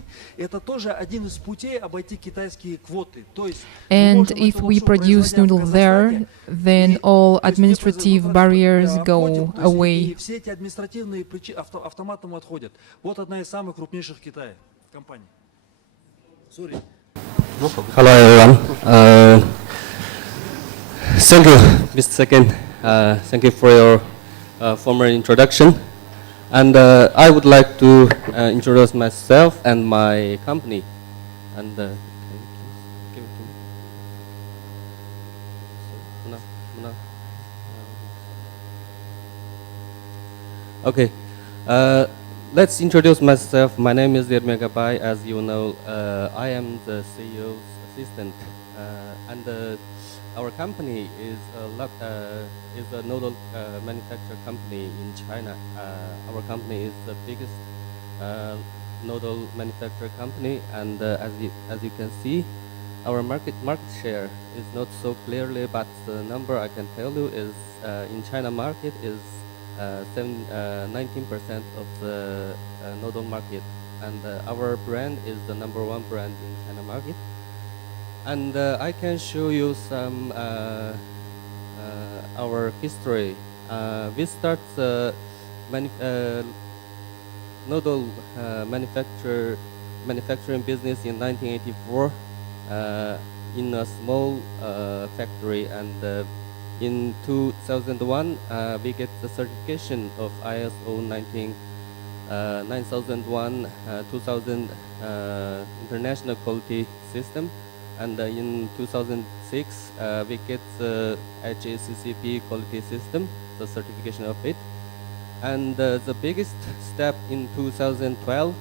And if we produce noodles there, then all administrative barriers go away. Hello everyone. Thank you, Mr. Second. Thank you for your formal introduction. And I would like to introduce myself and my company. And can you please give it to me? Okay. Let's introduce myself. My name is Yermek Abay. As you know, I am the CEO's assistant, and our company is a noodle manufacturer company in China. Our company is the biggest noodle manufacturer company, and as you can see, our market share is not so clearly, but the number I can tell you is in China market is 19% of the noodle market, and our brand is the #1 brand in China market. And I can show you some our history. We start noodle manufacturing business in 1984 in a small factory, and in 2001 we get the certification of ISO 9001 2000 international quality system. And in 2006, we get the HACCP quality system, the certification of it. And the biggest step in 2012,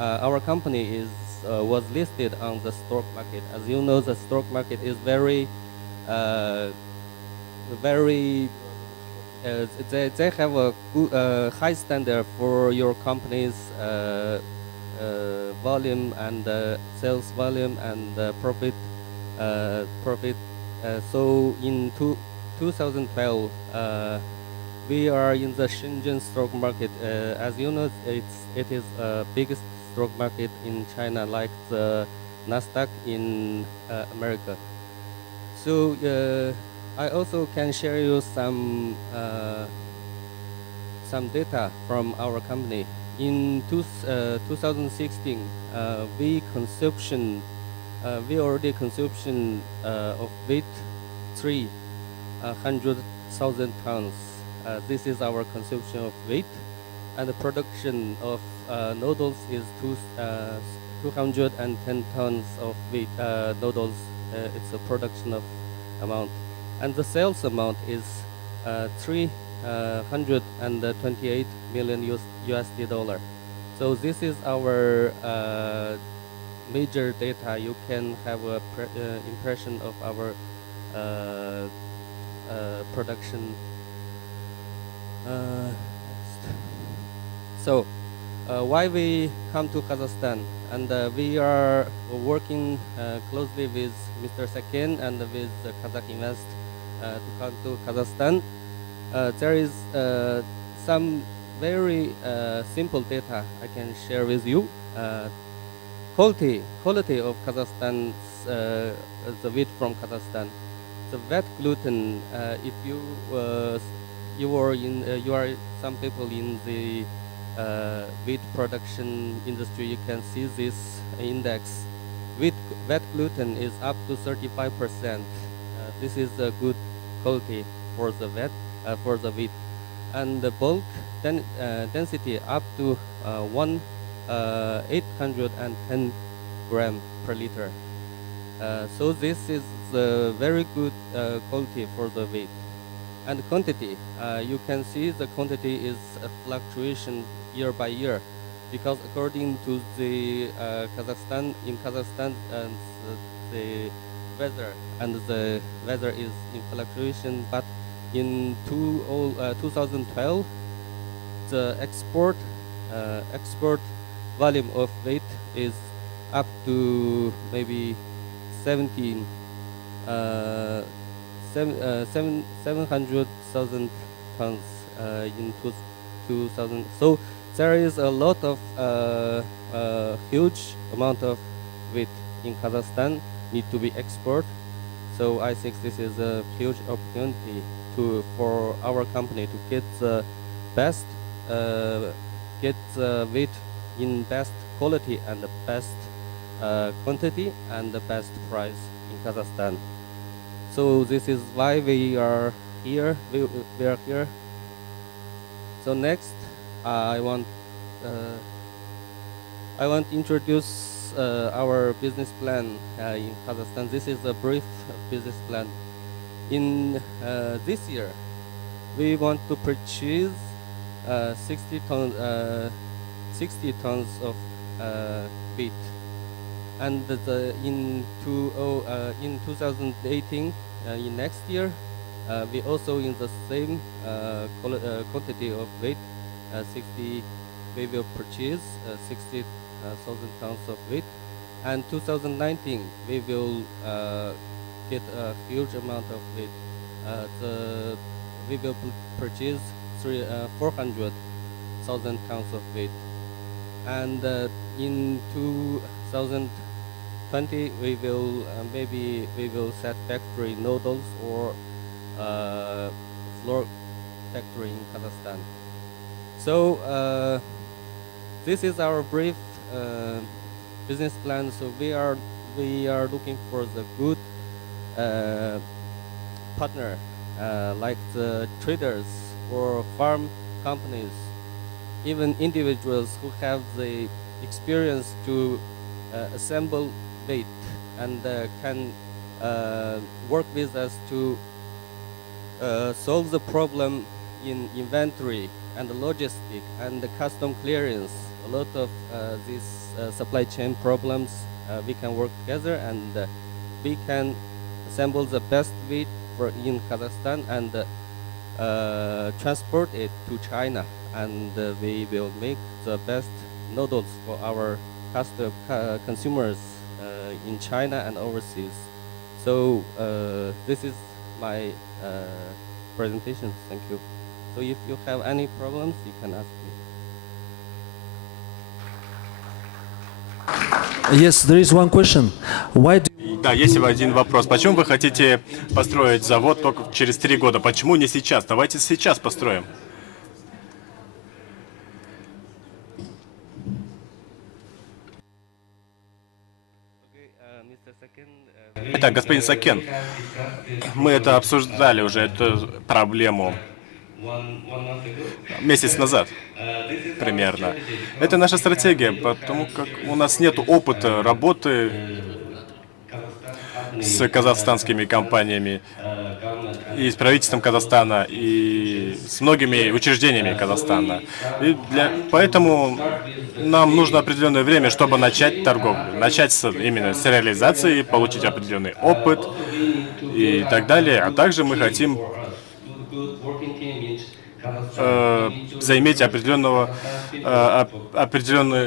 our company is was listed on the stock market. As you know, the stock market is very very they have a good, high standard for your company's volume and sales volume and profit. So in 2012, we are in the Shenzhen stock market. As you know, it is biggest stock market in China, like the Nasdaq in America. So I also can share you some data from our company. In 2016, we already consumption of wheat 300,000 tons. This is our consumption of wheat, and the production of noodles is 210 tons of wheat noodles. It's a production of amount, and the sales amount is 328 million USD dollar. So this is our major data. You can have a impression of our production. So why we come to Kazakhstan, and we are working closely with Mr. Sakin and with Kazakh Invest to come to Kazakhstan. There is some very simple data I can share with you. Quality of Kazakhstan's the wheat from Kazakhstan. The wheat gluten. If you you are some people in the wheat production industry, you can see this index. Wheat gluten is up to 35%. This is a good quality for the wheat, and the bulk density up to 810 gram per liter. So this is a very good quality for the wheat. And quantity, you can see the quantity is a fluctuation year by year, because according to the Kazakhstan, the weather is in fluctuation. But in 2012, the export volume of wheat is up to maybe 700,000 tons in 2000. So there is a lot of huge amount of wheat in Kazakhstan need to be exported. So I think this is a huge opportunity for our company to get the best wheat in best quality and the best quantity and the best price in Kazakhstan. So this is why we are here. We are here. So next, I want to introduce our business plan in Kazakhstan. This is a brief business plan. In this year, we want to purchase 60 tons of wheat, and in 2018, in next year, we also in the same quantity of wheat, we will purchase 60,000 tons of wheat, and 2019 we will get a huge amount of wheat. We will purchase 400,000 tons of wheat, and in 2020 we will maybe we will set factory noodles or flour factory in Kazakhstan. So this is our brief business plan. So we are looking for the good partner, like the traders or farm companies, even individuals who have the experience to assemble wheat and can work with us to solve the problem in inventory and logistic and the custom clearance a lot of these supply chain problems, we can work together and we can assemble the best wheat in Kazakhstan and transport it to China, and we will make the best noodles for our consumers in China and overseas. So this is my presentation. Thank you. So if you have any problems, you can ask me. Yes, there is one question. Why do Да, есть один вопрос. Почему вы хотите построить завод только через 3 года? Почему не сейчас? Давайте сейчас построим. Итак, господин Сакен, мы это обсуждали уже, эту проблему месяц назад примерно. Это наша стратегия, потому как у нас нет опыта работы с казахстанскими компаниями и с правительством Казахстана, и с многими учреждениями Казахстана. И поэтому нам нужно определенное время, чтобы начать торговлю, начать именно с реализации, получить определенный опыт и так далее. А также мы хотим заиметь определенный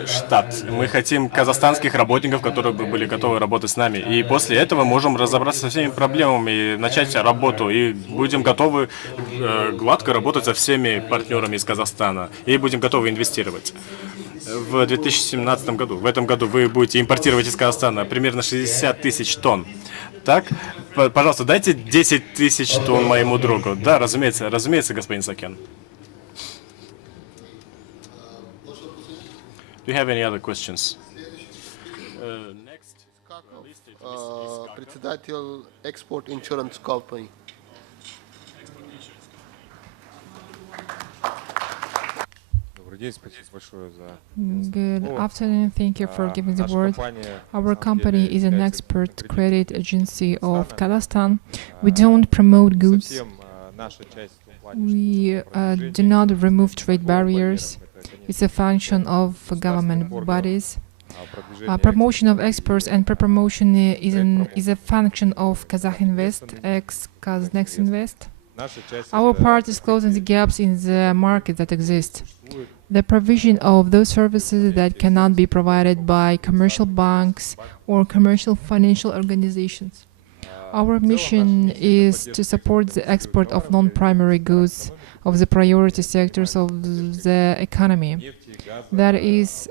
штат. Мы хотим казахстанских работников, которые бы были готовы работать с нами. И после этого можем разобраться со всеми проблемами и начать работу. И будем готовы гладко работать со всеми партнерами из Казахстана. И будем готовы инвестировать. В 2017 году, в этом году вы будете импортировать из Казахстана примерно 60 тысяч тонн. Так, пожалуйста, дайте 10 тысяч тонн моему другу. Да, разумеется, господин Сакен. Do you have any other questions? Next. Председатель Export Insurance Company. Good afternoon. Thank you for giving the word. Our company is an expert credit agency of Kazakhstan. We don't promote goods. We do not remove trade barriers. It's a function of government bodies. Promotion of exports and pre-promotion is a function of KazakInvest, ex-KazNextInvest. Our part is closing the gaps in the market that exist. The provision of those services that cannot be provided by commercial banks or commercial financial organizations. Our mission is to support the export of non-primary goods of the priority sectors of the economy. That is,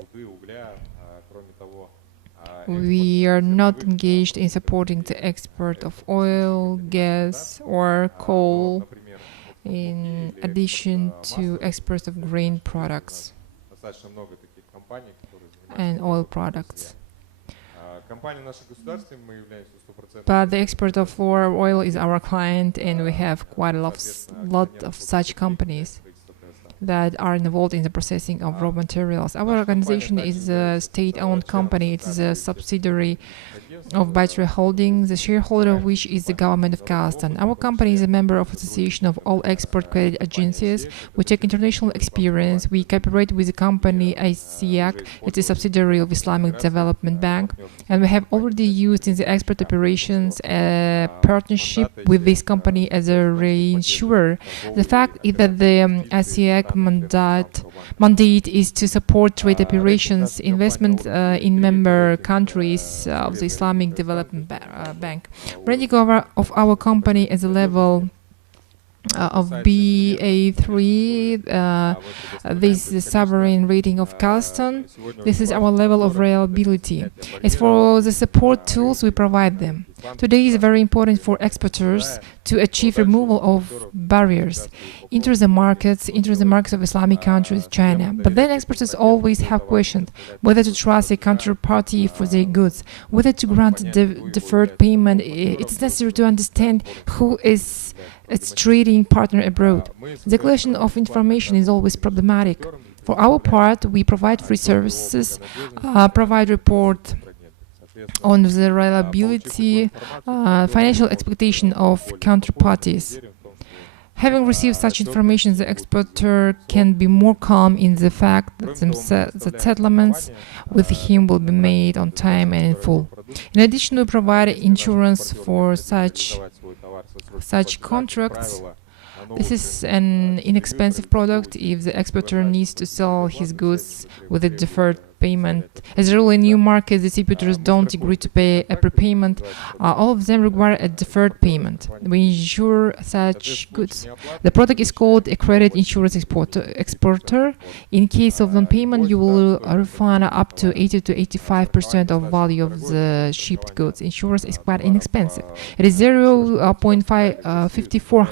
we are not engaged in supporting the export of oil, gas, or coal, in addition to exports of grain products and oil products. But the export of oil is our client, and we have quite a lot of such companies that are involved in the processing of raw materials. Our organization is a state-owned company. It is a subsidiary of Battery Holding, the shareholder of which is the government of Kazakhstan. Our company is a member of Association of All Export Credit Agencies. We take international experience. We cooperate with the company ICAC. It's a subsidiary of Islamic Development Bank. And we have already used in the export operations a partnership with this company as a reinsurer. The fact is that the ICAC mandate is to support trade operations, investment in member countries of the Islamic Development Bank. Rating of our company at the level of BA3, this is the sovereign rating of Kazakhstan. This is our level of reliability. As for the support tools, we provide them. Today is very important for exporters to achieve removal of barriers into the markets of Islamic countries, China. But then exporters always have questions whether to trust a counterparty for their goods, whether to grant deferred payment. It is necessary to understand who is its trading partner abroad. The collection of information is always problematic. For our part, we provide free services, provide report on the reliability, financial expectation of counterparties. Having received such information, the exporter can be more calm in the fact that settlements with him will be made on time and in full. In addition, we provide insurance for such contracts. This is an inexpensive product if the exporter needs to sell his goods with a deferred payment. As a rule, in new markets, distributors don't agree to pay a prepayment. All of them require a deferred payment. We insure such goods. The product is called a credit insurance exporter. In case of non-payment, you will refund up to 80 to 85% of value of the shipped goods. Insurance is quite inexpensive. It is 0.54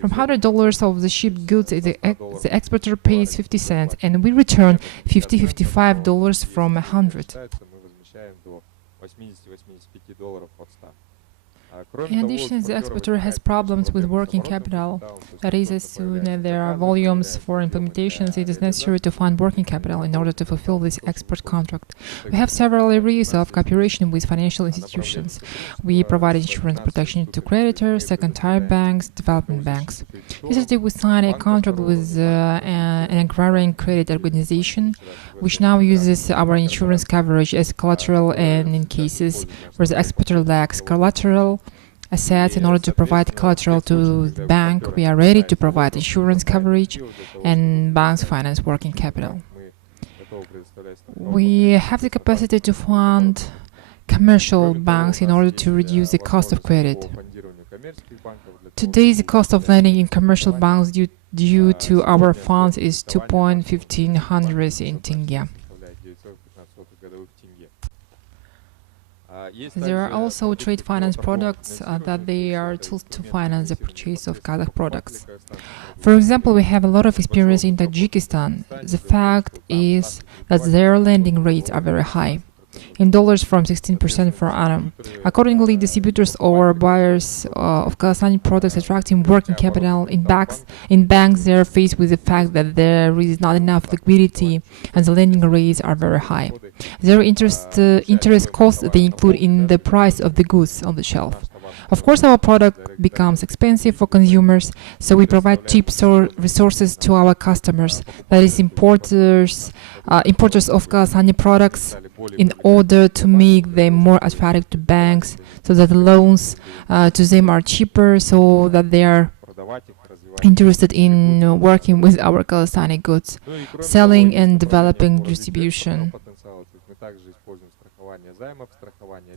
From $100 of the shipped goods, the exporter pays 50 cents, and we return $55 from 100. In addition, the exporter has problems with working capital. That is, as soon as there are volumes for implementations, it is necessary to find working capital in order to fulfill this export contract. We have several areas of cooperation with financial institutions. We provide insurance protection to creditors, second-tier banks, development banks. Yesterday, we signed a contract with an agrarian credit organization, which now uses our insurance coverage as collateral, and in cases where the exporter lacks collateral assets, in order to provide collateral to the bank, we are ready to provide insurance coverage and banks finance working capital. We have the capacity to fund commercial banks in order to reduce the cost of credit. Today, the cost of lending in commercial banks due to our funds is 2.15 in tenge. There are also trade finance products that they are tools to finance the purchase of Kazakh products. For example, we have a lot of experience in Tajikistan. The fact is that their lending rates are very high, in dollars from 16% per annum. Accordingly, distributors or buyers of Kazakhstani products attracting working capital in banks, they are faced with the fact that there is not enough liquidity and the lending rates are very high. Their interest costs they include in the price of the goods on the shelf. Of course, our product becomes expensive for consumers, so we provide cheap resources to our customers, that is, importers of Kazakhstani products, in order to make them more attractive to banks, so that the loans to them are cheaper, so that they are interested in working with our Kazakhstani goods, selling and developing distribution,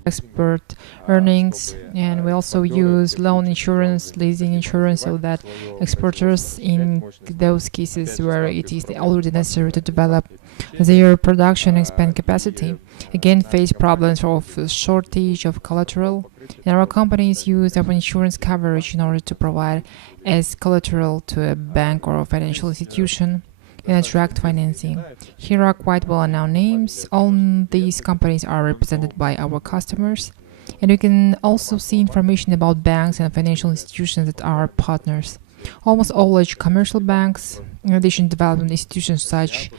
export earnings, and we also use loan insurance, leasing insurance, so that exporters in those cases where it is already necessary to develop their production and expand capacity, again face problems of shortage of collateral, and our companies use our insurance coverage in order to provide as collateral to a bank or a financial institution and attract financing. Here are quite well-known names. All these companies are represented by our customers, and you can also see information about banks and financial institutions that are partners. Almost all large commercial banks, in addition to development institutions such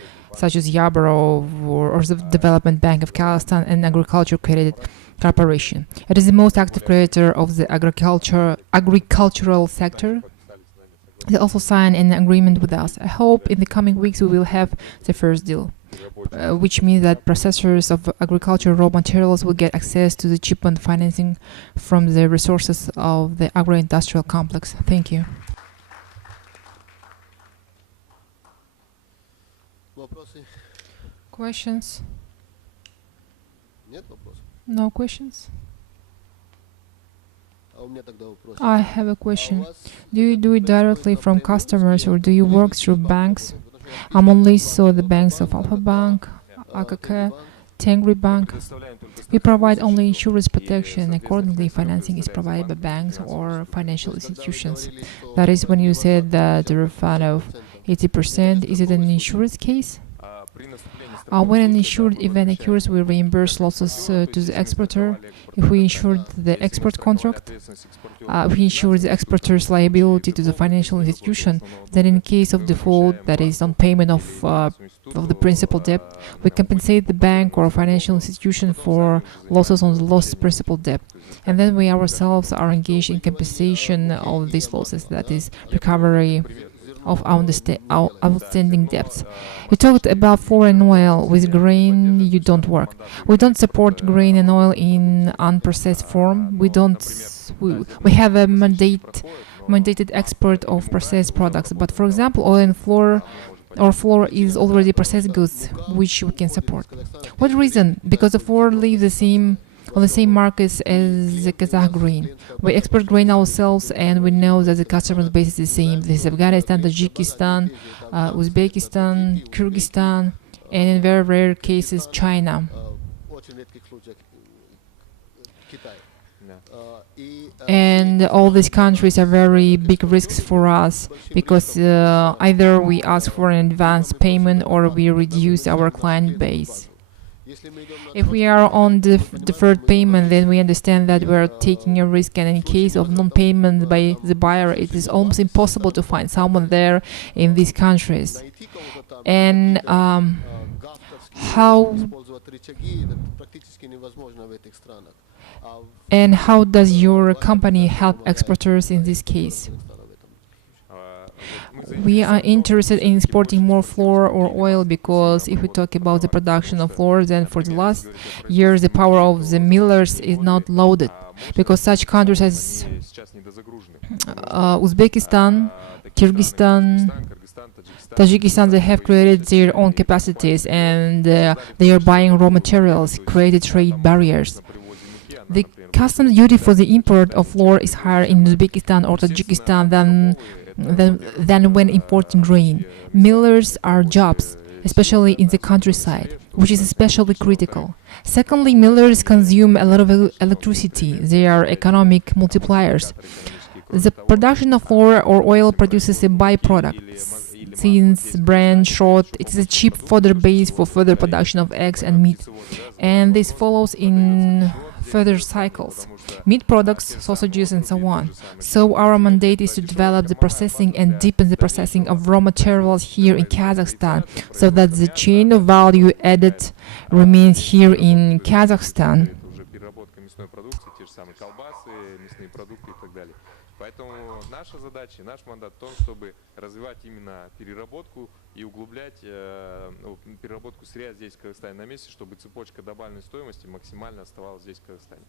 as Yabro or the Development Bank of Kazakhstan and Agriculture Credit Corporation. It is the most active creditor of the agricultural sector. They also signed an agreement with us. I hope in the coming weeks we will have the first deal, which means that processors of agricultural raw materials will get access to the cheap financing from the resources of the agro-industrial complex. Thank you. Questions? Нет вопросов? No questions? А у меня тогда вопрос. I have a question. А у вас Do you do it directly from customers or do you work through banks? I'm only saw the banks of Alpha Bank, AKK, Tengri Bank. We provide only insurance protection. Accordingly, financing is provided by banks or financial institutions. That is, when you said that the refund of 80%, is it an insurance case? When an insured event occurs, we reimburse losses to the exporter. If we insure the export contract, we insure the exporter's liability to the financial institution. Then in case of default, that is on payment of the principal debt, we compensate the bank or financial institution for losses on the lost principal debt. And then we ourselves are engaged in compensation of these losses, that is recovery of our outstanding debts. You talked about foreign oil. With grain, you don't work. We don't support grain and oil in unprocessed form. We have a mandated export of processed products. But for example, oil and flour or flour is already processed goods, which we can support. What reason? Because the flour leaves on the same markets as the Kazakh grain. We export grain ourselves, and we know that the customer base is the same. This is Afghanistan, Tajikistan, Uzbekistan, Kyrgyzstan, and in very rare cases, China. And all these countries are very big risks for us because either we ask for an advance payment or we reduce our client base. If we are on deferred payment, then we understand that we are taking a risk, and in case of non-payment by the buyer, it is almost impossible to find someone there in these countries. And how does your company help exporters in this case? We are interested in exporting more flour or oil because if we talk about the production of flour, then for the last years the power of the millers is not loaded because such countries as Uzbekistan, Kyrgyzstan, Tajikistan, they have created their own capacities and they are buying raw materials, created trade barriers. The customs duty for the import of flour is higher in Uzbekistan or Tajikistan than when importing grain. Millers are jobs, especially in the countryside, which is especially critical. Secondly, millers consume a lot of electricity. They are economic multipliers. The production of flour or oil produces a byproduct. Since bran short, it is a cheap fodder base for further production of eggs and meat. And this follows in further cycles, meat products, sausages, and so on. So our mandate is to develop the processing and deepen the processing of raw materials here in Kazakhstan, so that the chain of value added remains here in Kazakhstan. Поэтому наша задача, наш мандат в том, чтобы развивать именно переработку и углублять переработку сырья здесь, в Казахстане, на месте, чтобы цепочка добавленной стоимости максимально оставалась здесь, в Казахстане.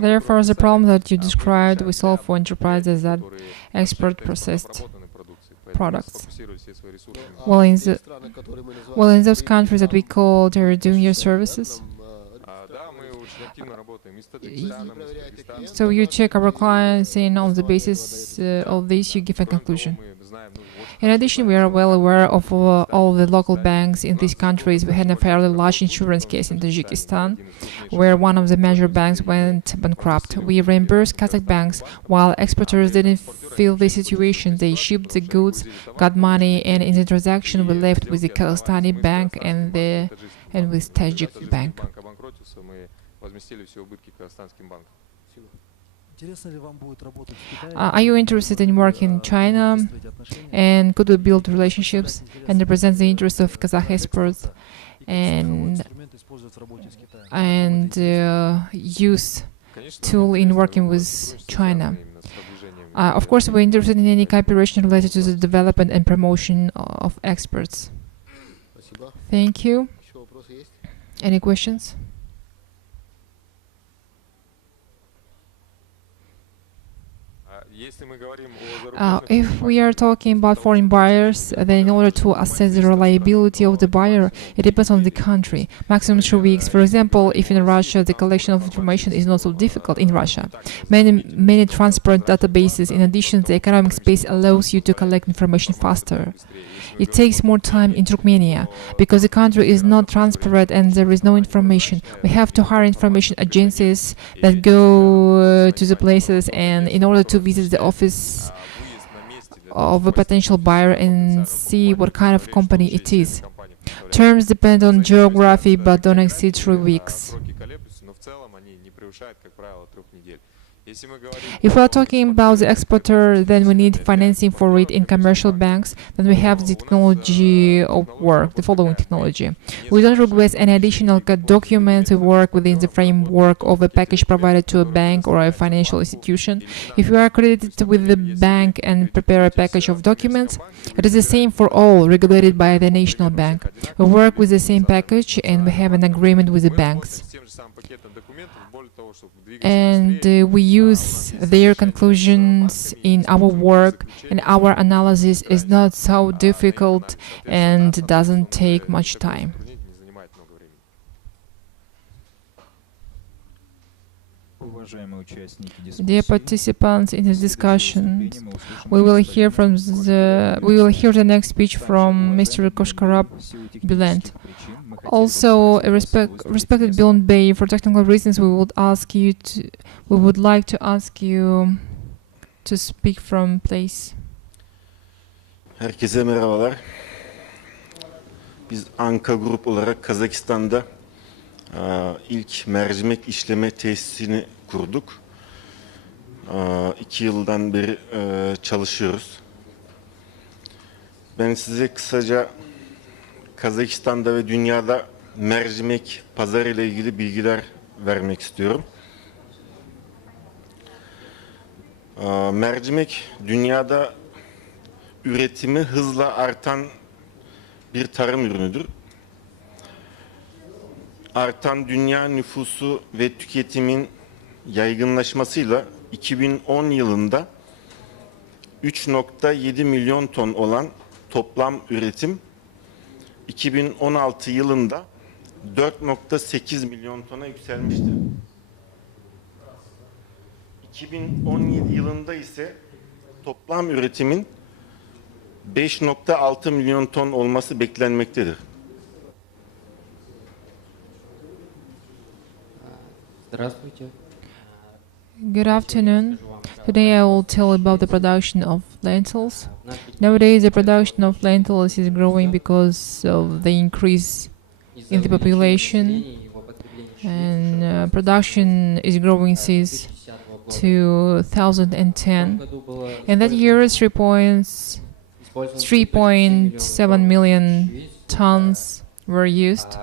Therefore, the problem that you described we solve for enterprises that export processed products. Well, in those countries that we call they're doing your services. So you check our clients, and on the basis of this, you give a conclusion. In addition, we are well aware of all the local banks in these countries. We had a fairly large insurance case in Tajikistan, where one of the major banks went bankrupt. We reimbursed Kazakh banks, while exporters didn't feel the situation. They shipped the goods, got money, and in the transaction, we left with the Kazakhstani bank and with Tajik bank. Are you interested in working in China, and could we build relationships and represent the interests of Kazakh exports and use tool in working with China? Of course, we're interested in any cooperation related to the development and promotion of exports. Thank you. Any questions? If we are talking about foreign buyers, then in order to assess the reliability of the buyer, it depends on the country. Maximum 3 weeks. For example, if in Russia the collection of information is not so difficult in Russia, many transparent databases. In addition, the economic space allows you to collect information faster. It takes more time in Turkmenia because the country is not transparent and there is no information. We have to hire information agencies that go to the places, and in order to visit the office of a potential buyer and see what kind of company it is. Terms depend on geography but don't exceed 3 weeks. If we are talking about the exporter, then we need financing for it in commercial banks. Then we have the technology of work, the following technology. We don't request any additional documents. We work within the framework of a package provided to a bank or a financial institution. If you are accredited with the bank and prepare a package of documents, it is the same for all, regulated by the national bank. We work with the same package and we have an agreement with the banks. And we use their conclusions in our work, and our analysis is not so difficult and doesn't take much time. Dear participants in this discussion, we will hear the next speech from Mr. Koshkarab Bülent. Also, respected Bülent Bey, for technical reasons, we would like to ask you to speak from place. Herkese merhabalar. Biz Anka Grup olarak Kazakistan'da ilk mercimek işleme tesisini kurduk. 2 yıldan beri çalışıyoruz. Ben size kısaca Kazakistan'da ve dünyada mercimek pazarı ile ilgili bilgiler vermek istiyorum. Mercimek dünyada üretimi hızla artan bir tarım ürünüdür. Artan dünya nüfusu ve tüketimin yaygınlaşmasıyla 2010 yılında 3,7 milyon ton olan toplam üretim 2016 yılında 4,8 milyon tona yükselmiştir. 2017 yılında ise toplam üretimin 5,6 milyon ton olması beklenmektedir. Good afternoon. Today I will tell about the production of lentils. Nowadays the production of lentils is growing because of the increase in the population, and production is growing since 2010. In that year 3.7 million tons were used,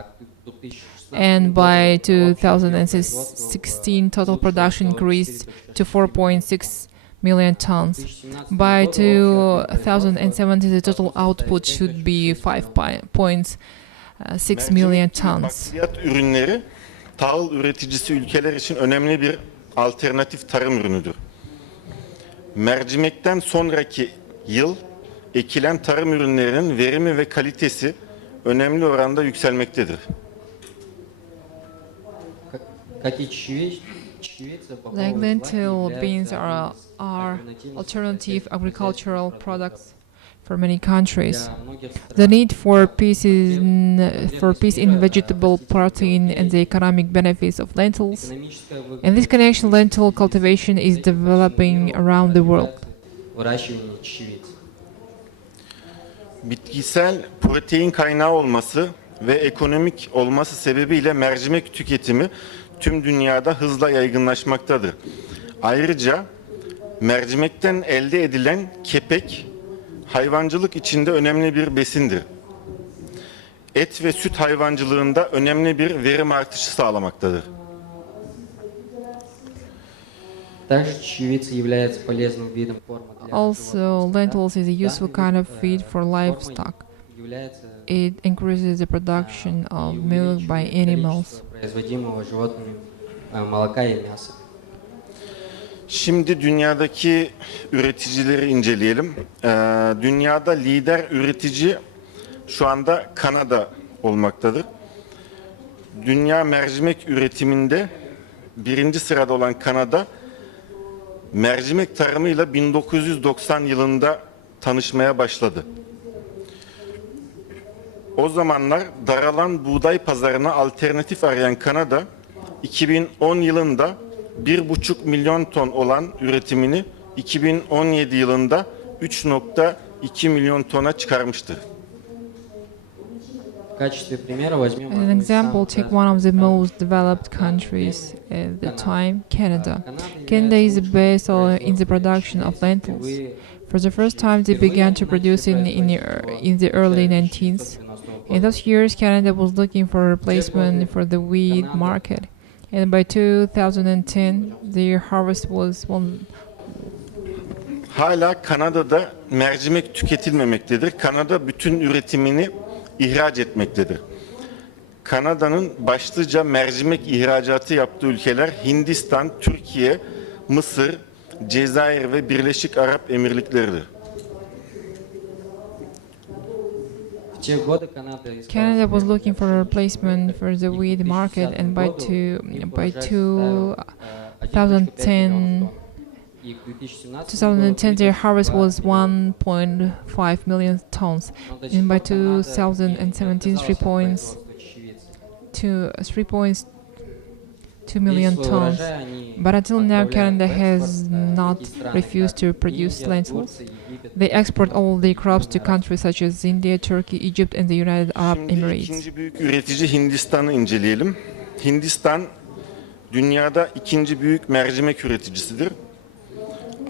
and by 2016 total production increased to 4.6 million tons. By 2070 the total output should be 5.6 million tons. Bakliyat ürünleri tahıl üreticisi ülkeler için önemli bir alternatif tarım ürünüdür. Mercimekten sonraki yıl ekilen tarım ürünlerinin verimi ve kalitesi önemli oranda yükselmektedir. Like lentil beans are alternative agricultural products for many countries. The need for peace in vegetable protein and the economic benefits of lentils. In this connection, lentil cultivation is developing around the world. Bitkisel protein kaynağı olması ve ekonomik olması sebebiyle mercimek tüketimi tüm dünyada hızla yaygınlaşmaktadır. Ayrıca mercimekten elde edilen kepek hayvancılık içinde önemli bir besindir. Et ve süt hayvancılığında önemli bir verim artışı sağlamaktadır. Also, lentils is a useful kind of feed for livestock. It increases the production of milk by animals. Şimdi dünyadaki üreticileri inceleyelim. Dünyada lider üretici şu anda Kanada olmaktadır. Dünya mercimek üretiminde birinci sırada olan Kanada, mercimek tarımıyla 1990 yılında tanışmaya başladı. O zamanlar daralan buğday pazarına alternatif arayan Kanada, 2010 yılında 1,5 milyon ton olan üretimini 2017 yılında 3,2 milyon tona çıkarmıştır. В качестве примера возьмем As an одну из example, самых take развитых one of the стран. most developed countries at the time, Canada. Канада Canada is является based лучшим in the production of lentils. For the first time, they began to produce in the early 19th. In those years, Canada was looking for a replacement for the wheat market. And by 2010, their harvest was Hala Kanada'da mercimek tüketilmemektedir. Kanada bütün üretimini ihraç etmektedir. Kanada'nın başlıca mercimek ihracatı yaptığı ülkeler Hindistan, Türkiye, Mısır, Cezayir ve Birleşik Arap Emirlikleri'dir. В те годы Канада искала Canada was себе looking for a replacement for the и к wheat market, 2010 and by году их урожай составил, 2010 1,5 И к 2010, their harvest was 1.5 million tons, and by 2017, 3.2 million tons. But until now, Canada has not refused to produce lentils. They export all their crops to countries such as India, Turkey, Egypt, and the United Arab Şimdi Emirates. ikinci büyük üretici Hindistan'ı inceleyelim. Hindistan dünyada ikinci büyük mercimek üreticisidir.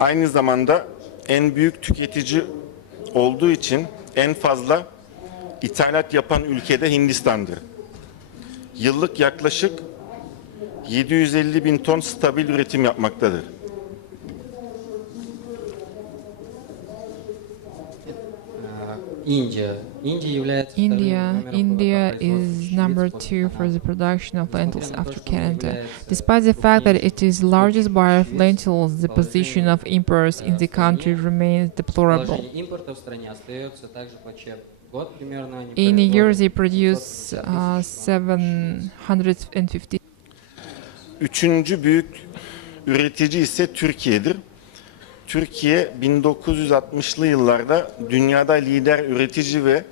Aynı zamanda en büyük tüketici olduğu için en fazla ithalat yapan ülke de Hindistan'dır. Yıllık yaklaşık 750 bin ton stabil üretim yapmaktadır. Индия. Индия является вторым номером по India производству is чечевицы number после 2 for the Канады. production of lentils Несмотря на то, after что он Canada. является Despite the fact that it is the largest buyer of чечевиц, lentils, the position of imports in the country remains deplorable. положение импорта в стране остается также плачевным. Год примерно они In a year, they производят produce 750 750. Üçüncü büyük üretici ise Türkiye'dir. Türkiye 1960'lı yıllarda dünyada lider üretici ve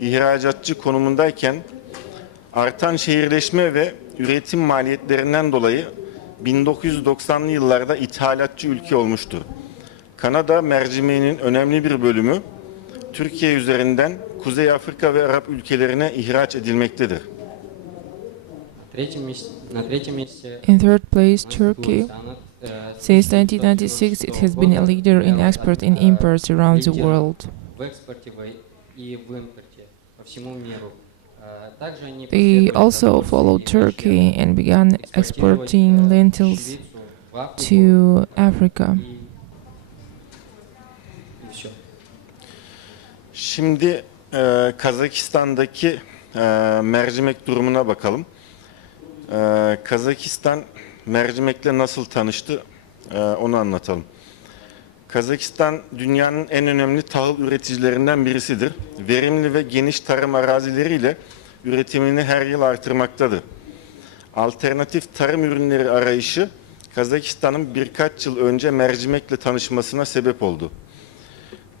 ihracatçı konumundayken artan şehirleşme ve üretim maliyetlerinden dolayı 1990'lı yıllarda ithalatçı ülke olmuştur. Kanada mercimeğinin önemli bir bölümü Türkiye üzerinden Kuzey Afrika ve Arap ülkelerine ihraç edilmektedir. На третьем месте In third place, у нас Turkey. Турция. Она, Since 1996, it has been a leader in export and imports around the world. в экспорте и в импорте по всему миру. Также они They последовательно also followed Turkey and began exporting lentils to Africa. Все. Şimdi Kazakistan'daki mercimek durumuna bakalım. Kazakistan mercimekle nasıl tanıştı onu anlatalım. Kazakistan dünyanın en önemli tahıl üreticilerinden birisidir. Verimli ve geniş tarım arazileriyle üretimini her yıl artırmaktadır. Alternatif tarım ürünleri arayışı Kazakistan'ın birkaç yıl önce mercimekle tanışmasına sebep oldu.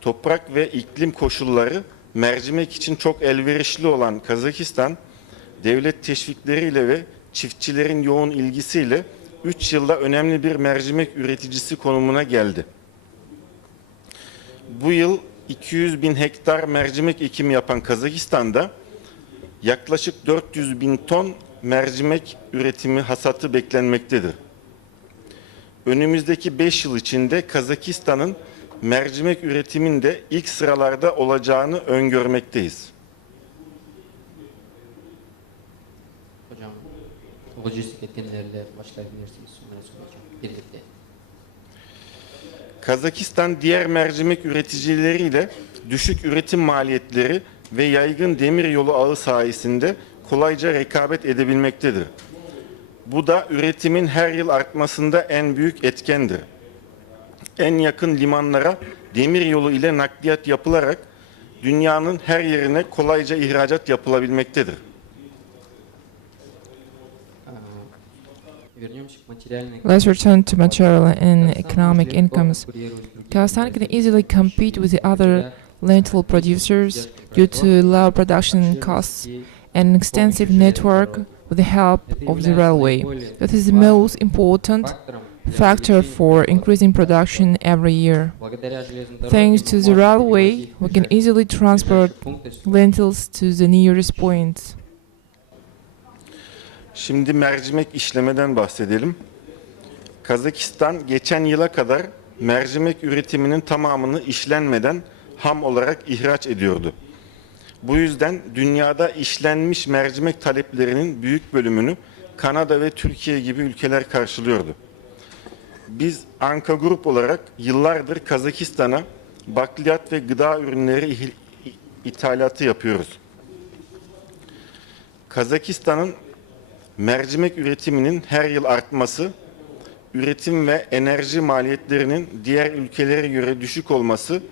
Toprak ve iklim koşulları mercimek için çok elverişli olan Kazakistan, devlet teşvikleriyle ve çiftçilerin yoğun ilgisiyle 3 yılda önemli bir mercimek üreticisi konumuna geldi. Bu yıl 200 bin hektar mercimek ekimi yapan Kazakistan'da yaklaşık 400 bin ton mercimek üretimi hasatı beklenmektedir. Önümüzdeki 5 yıl içinde Kazakistan'ın mercimek üretiminde ilk sıralarda olacağını öngörmekteyiz. Hocam, lojistik etkenlerle başlayabilirsiniz. Sonra soracağım. Birlikte. Kazakistan diğer mercimek üreticileriyle düşük üretim maliyetleri ve yaygın demiryolu ağı sayesinde kolayca rekabet edebilmektedir. Bu da üretimin her yıl artmasında en büyük etkendir. En yakın limanlara demiryolu ile nakliyat yapılarak dünyanın her yerine kolayca ihracat yapılabilmektedir. Вернемся к материальной. Let's return to material and economic incomes. Kazakhstan can easily compete with the other lentil producers due to low production costs and an extensive network with the help of the railway. That is the most important factor for increasing production every year. Благодаря железной дороге Thanks мы to the можем railway, перевозить we can easily transport ближайшие пункты с lentils to the nearest points. Şimdi mercimek işlemeden bahsedelim. Kazakistan geçen yıla kadar mercimek üretiminin tamamını işlenmeden ham olarak ihraç ediyordu. Bu yüzden dünyada işlenmiş mercimek taleplerinin büyük bölümünü Kanada ve Türkiye gibi ülkeler karşılıyordu. Biz Anka Grup olarak yıllardır Kazakistan'a bakliyat ve gıda ürünleri ithalatı yapıyoruz. Kazakistan'ın mercimek üretiminin her yıl artması, üretim ve enerji maliyetlerinin diğer ülkelere göre düşük olması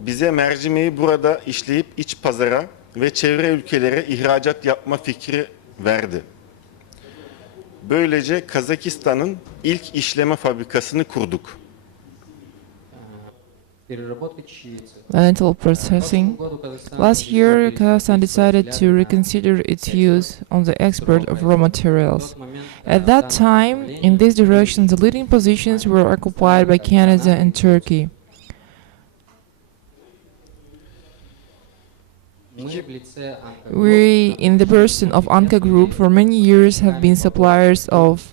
bize mercimeği burada işleyip iç pazara ve çevre ülkelere ihracat yapma fikri verdi. Böylece Kazakistan'ın ilk işleme fabrikasını kurduk. переработкой чечевицы. Lentil processing. Last year, Kazakhstan decided to reconsider its views on the export of raw materials. At that time, in this direction, the leading positions were occupied by Canada and Turkey. Мы в лице Анка We, in the person of Anka Group, for many years have been suppliers of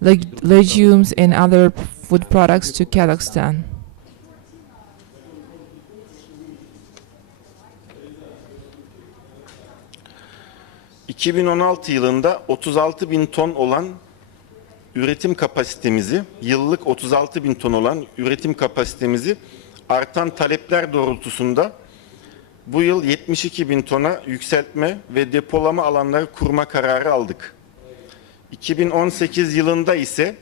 legumes and other food products to Kazakhstan. ...2016 yılında 36 bin ton olan üretim kapasitemizi, yıllık 36 bin ton olan üretim kapasitemizi artan talepler doğrultusunda bu yıl 72 bin tona yükseltme ve depolama alanları kurma kararı aldık. 2018 yılında ise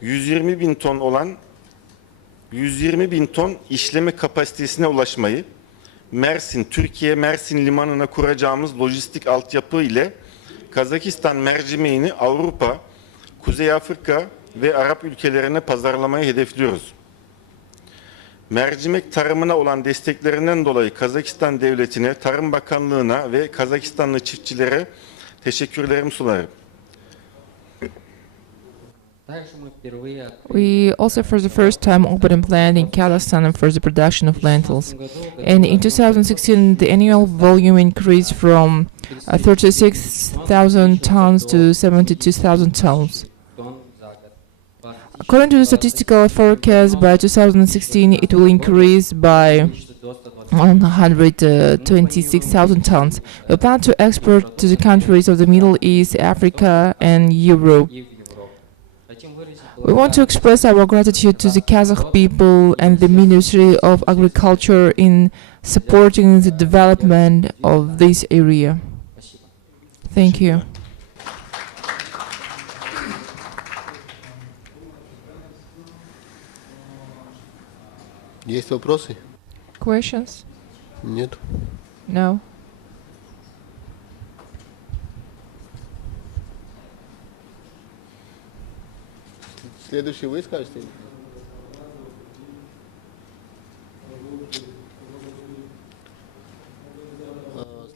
120 bin ton olan 120 bin ton işleme kapasitesine ulaşmayı, Türkiye Mersin limanına kuracağımız lojistik altyapı ile Kazakistan mercimeğini Avrupa, Kuzey Afrika ve Arap ülkelerine pazarlamayı hedefliyoruz. Mercimek tarımına olan desteklerinden dolayı Kazakistan Devleti'ne, Tarım Bakanlığı'na ve Kazakistanlı çiftçilere teşekkürlerimi sunarım. We also for the first time opened a plant in Kazakhstan for the production of lentils. And in 2016, the annual volume increased from 36,000 tons to 72,000 tons. According to the statistical forecast, by 2016 it will increase by 126,000 tons. We plan to export to the countries of the Middle East, Africa, and Europe. We want to express our gratitude to the Kazakh people and the Ministry of Agriculture in supporting the development of this area. Thank you. Есть вопросы? Questions? Нет. No. Следующий вы скажете?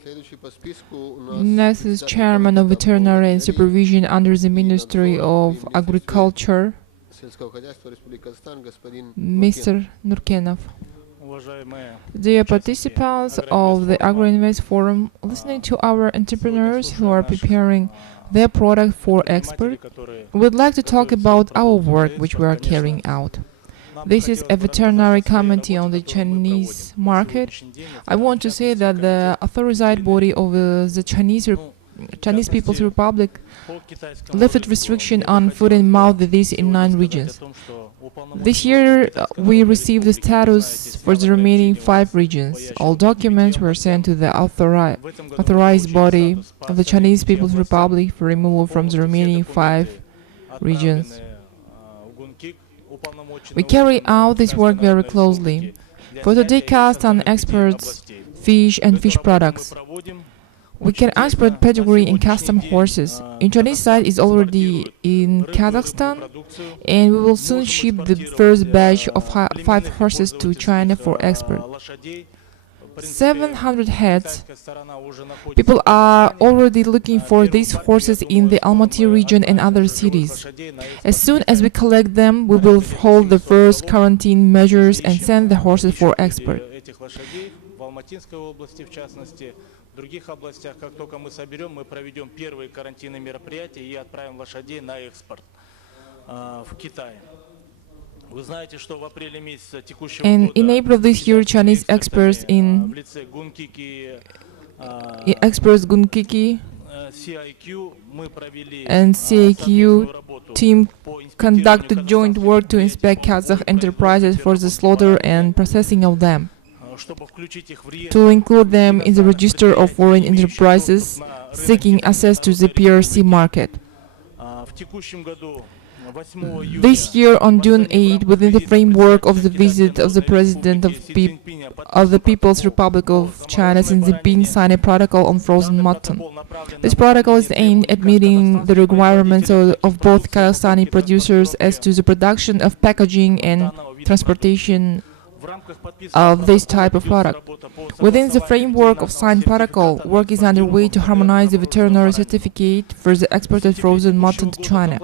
Следующий по списку у нас... Next is Chairman of Veterinary and Supervision under the Ministry of Agriculture, Сельского хозяйства Республики Казахстан, господин Mr. Nurkenov. Dear participants of the AgroInvestForum, listening to our entrepreneurs who are preparing their product for export, we'd like to talk about our work which we are carrying out. This is a veterinary committee on the Chinese market. I want to say that the authorized body of the Chinese People's Republic lifted restriction on foot and mouth disease in 9 regions. This year, we received the status for the remaining 5 regions. All documents were sent to the authorized body of the Chinese People's Republic for removal from the remaining 5 regions. We carry out this work very closely. For today, Kazakhstan exports fish and fish products. We can export pedigree and custom horses. In Chinese side is already in Kazakhstan, and we will soon ship the first batch of 5 horses to China for export. 700 heads. People are already looking for these horses in the Almaty region and other cities. As soon as we collect them, we will hold the first quarantine measures and send the horses for export. В других областях, как только мы соберем, мы проведем первые карантинные мероприятия и отправим лошадей на экспорт в Китай. Вы знаете, что в апреле месяце текущего года in April this year, Chinese experts в лице Гункики CIQ мы провели and CIQ team conducted joint work to inspect Kazakh enterprises for the slaughter and processing of them, to include them in the register of foreign enterprises seeking access to the PRC market. This year, on June 8, within the framework of the visit of the President of the People's Republic of China, Xi Jinping signed a protocol on frozen mutton. This protocol is aimed at meeting the requirements of both Kazakhstani producers as to the production of packaging and transportation of this type of product. Within the framework of signed protocol, work is underway to harmonize the veterinary certificate for the exported frozen mutton to China.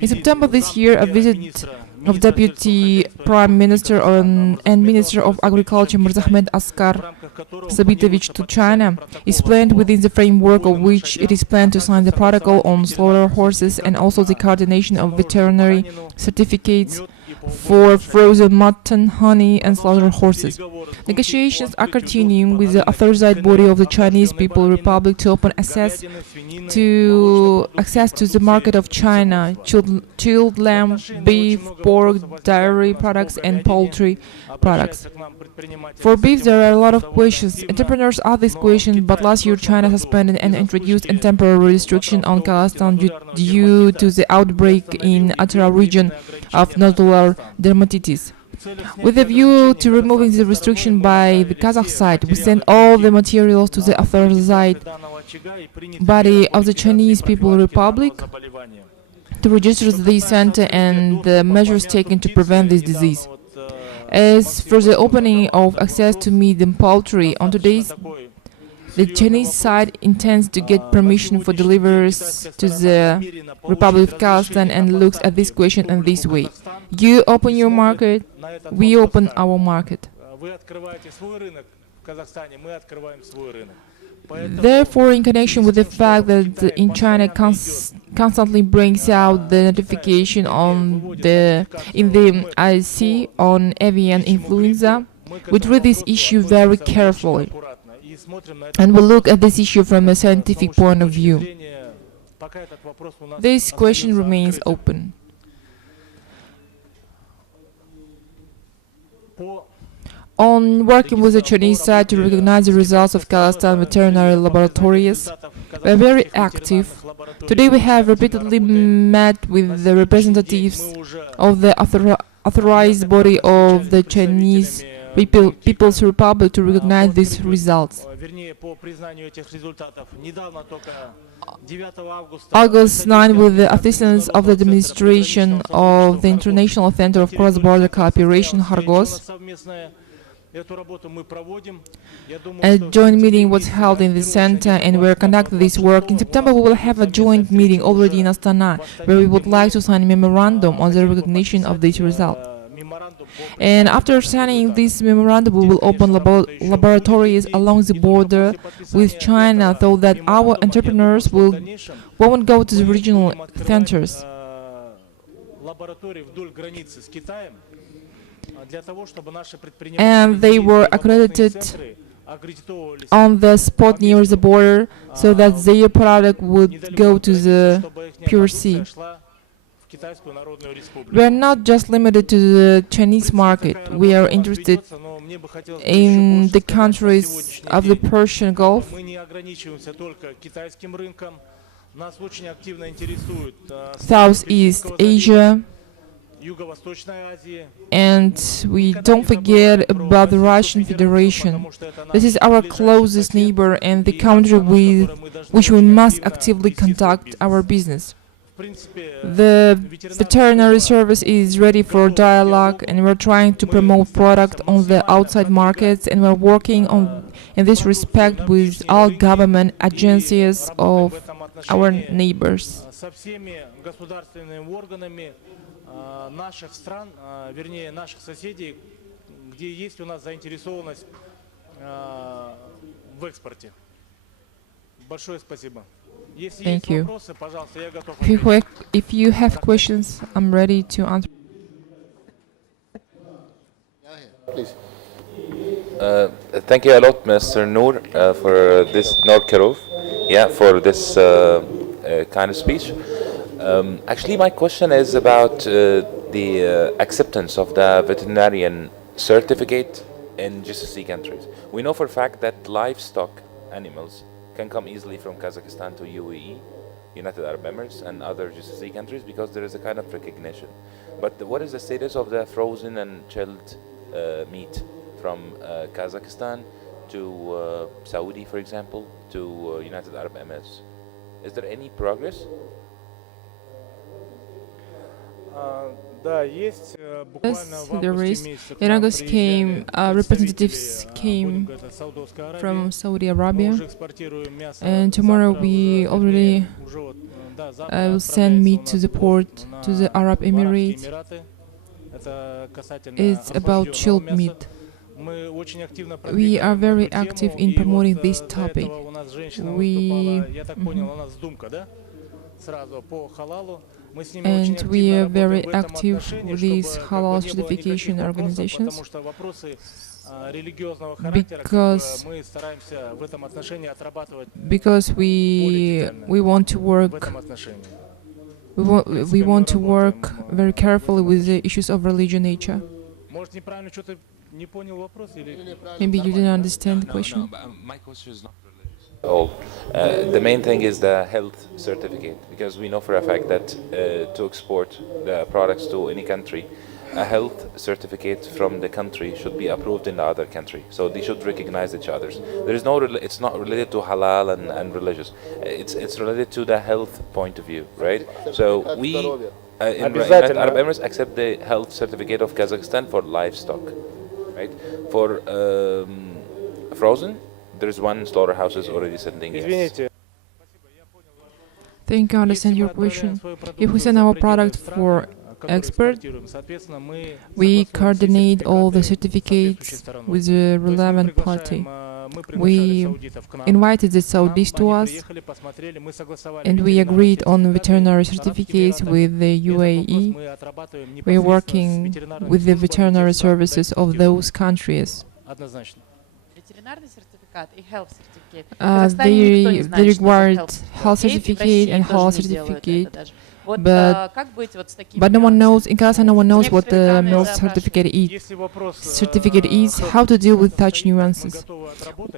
In September this year, a visit of Deputy Prime Minister and Minister of Agriculture Mirzahmed Askar Sabitovich to China is planned, within the framework of which it is planned to sign the protocol on slaughter horses and also the coordination of veterinary certificates for frozen mutton, honey, and slaughter horses. Negotiations are continuing with the authorized body of the Chinese People's Republic to open access to the market of China, chilled lamb, beef, pork, dairy products, and poultry products. For beef, there are a lot of questions. Entrepreneurs ask this question, but last year China suspended and introduced a temporary restriction on Kazakhstan due to the outbreak in Atara region of nodular dermatitis. With a view to removing the restriction by the Kazakh side, we sent all the materials to the authorized body of the Chinese People's Republic to register the center and the measures taken to prevent this disease. As for the opening of access to meat and poultry, on today's, the Chinese side intends to get permission for deliveries to the Republic of Kazakhstan and looks at this question in this way. You open your market, we open our market. Therefore, in connection with the fact that in China constantly brings out the notification in the IC on avian influenza, we treat this issue very carefully and we look at this issue from a scientific point of view. This question remains open. On working with the Chinese side to recognize the results of Kazakhstan veterinary laboratories, we are very active. Today we have repeatedly met with the representatives of the authorized body of the Chinese People's Republic to recognize these results. August 9, with the assistance of the administration of the International Center of Cross-Border Cooperation, Khargos, a joint meeting was held in the center and we are conducting this work. In September we will have a joint meeting already in Astana, where we would like to sign a memorandum on the recognition of this result. And after signing this memorandum, we will open laboratories along the border with China, so that our entrepreneurs won't go to the regional centers. And they were accredited on the spot near the border, so that their product would go to the PRC. We are not just limited to the Chinese market. We are interested in the countries of the Persian Gulf, Southeast Asia, and we don't forget about the Russian Federation. This is our closest neighbor and the country with which we must actively conduct our business. The veterinary service is ready for dialogue, and we're trying to promote product on the outside markets, and we're working on in this respect with all government agencies of our neighbors. Со всеми государственными органами наших стран, вернее наших соседей, где есть у нас заинтересованность в экспорте. Большое спасибо. Если есть вопросы, пожалуйста, я готов ответить. If you have questions, I'm ready to answer. Please. Thank you a lot, Mr. Noor, for this Noor Karov, for this kind of speech. Actually, my question is about the acceptance of the veterinarian certificate in GCC countries. We know for a fact that livestock animals can come easily from Kazakhstan to UAE, United Arab Emirates, and other GCC countries because there is a kind of recognition. But what is the status of the frozen and chilled meat from Kazakhstan to Saudi, for example, to United Arab Emirates? Is there any progress? Yes, there is. In August representatives came from Saudi Arabia, and tomorrow we already will send meat to the port to the Arab Emirates. It's about chilled meat. We are very active in promoting this topic. And we are very active with these halal certification organizations because we want to work very carefully with the issues of religion nature. Maybe you didn't understand the question. My question is not the main thing is the health certificate, because we know for a fact that to export the products to any country, a health certificate from the country should be approved in the other country. So they should recognize each other. There is no, it's not related to halal and religious. It's related to the health point of view, right? So we in United Arab Emirates accept the health certificate of Kazakhstan for livestock, right? For frozen, there is one slaughterhouses already sending yes. Think I understand your question. If we send our product for export, we coordinate all the certificates with the relevant party. We invited the Saudis to us, and we agreed on veterinary certificates with the UAE. We are working with the veterinary services of those countries. They required health certificate and halal certificate, but no one knows, in Kazakhstan no one knows what the milk certificate is, how to deal with such nuances.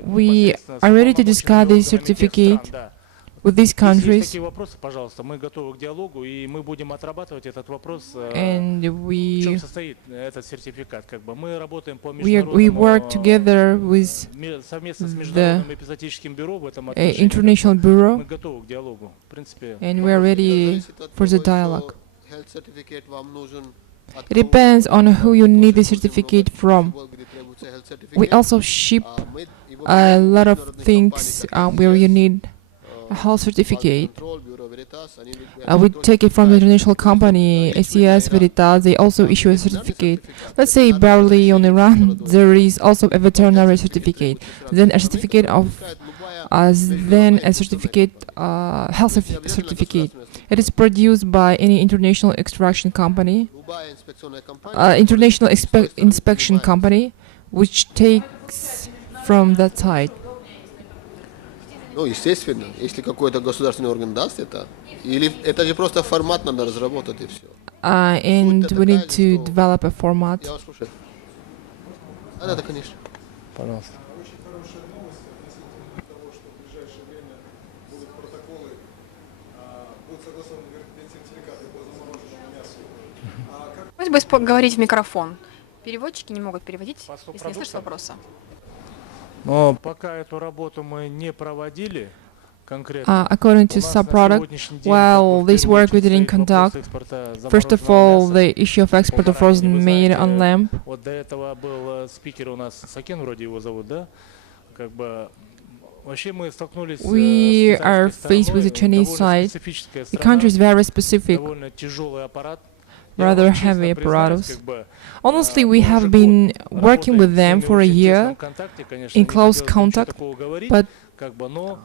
We are ready to discuss this certificate with these countries, and we work together with the International Bureau, and we are ready for the dialogue. It depends on who you need the certificate from. We also ship a lot of things where you need a health certificate. We take it from the international company, ACS, Veritas, they also issue a certificate. Let's say barely on Iran, there is also a veterinary certificate, then a certificate of, then a certificate, health certificate. It is produced by any international extraction company, international inspection company, which takes from that side. Ну, естественно, если какой-то государственный орган даст это, или это же просто формат надо разработать и все. And we need to develop a format. Я вас слушаю. Да, конечно. Пожалуйста. Просьба говорить в микрофон. Переводчики не могут переводить, если не слышат вопроса. Но пока эту работу мы не проводили according to subproduct, while this work we didn't conduct, first of all, the issue of export of frozen meat on lamb. Вот до этого был спикер у нас, Сакен вроде его зовут, да? как бы вообще мы столкнулись We с are китайской faced with the стороной, Chinese довольно side. специфическая The country is страна, very specific, довольно тяжелый аппарат. Я rather вам честно heavy признаюсь, apparatus. как бы Honestly, мы we уже have год been working работаем with с them ними в for a очень year тесном контакте, конечно, in не close хотелось бы ничего contact, такого говорить, but как бы, но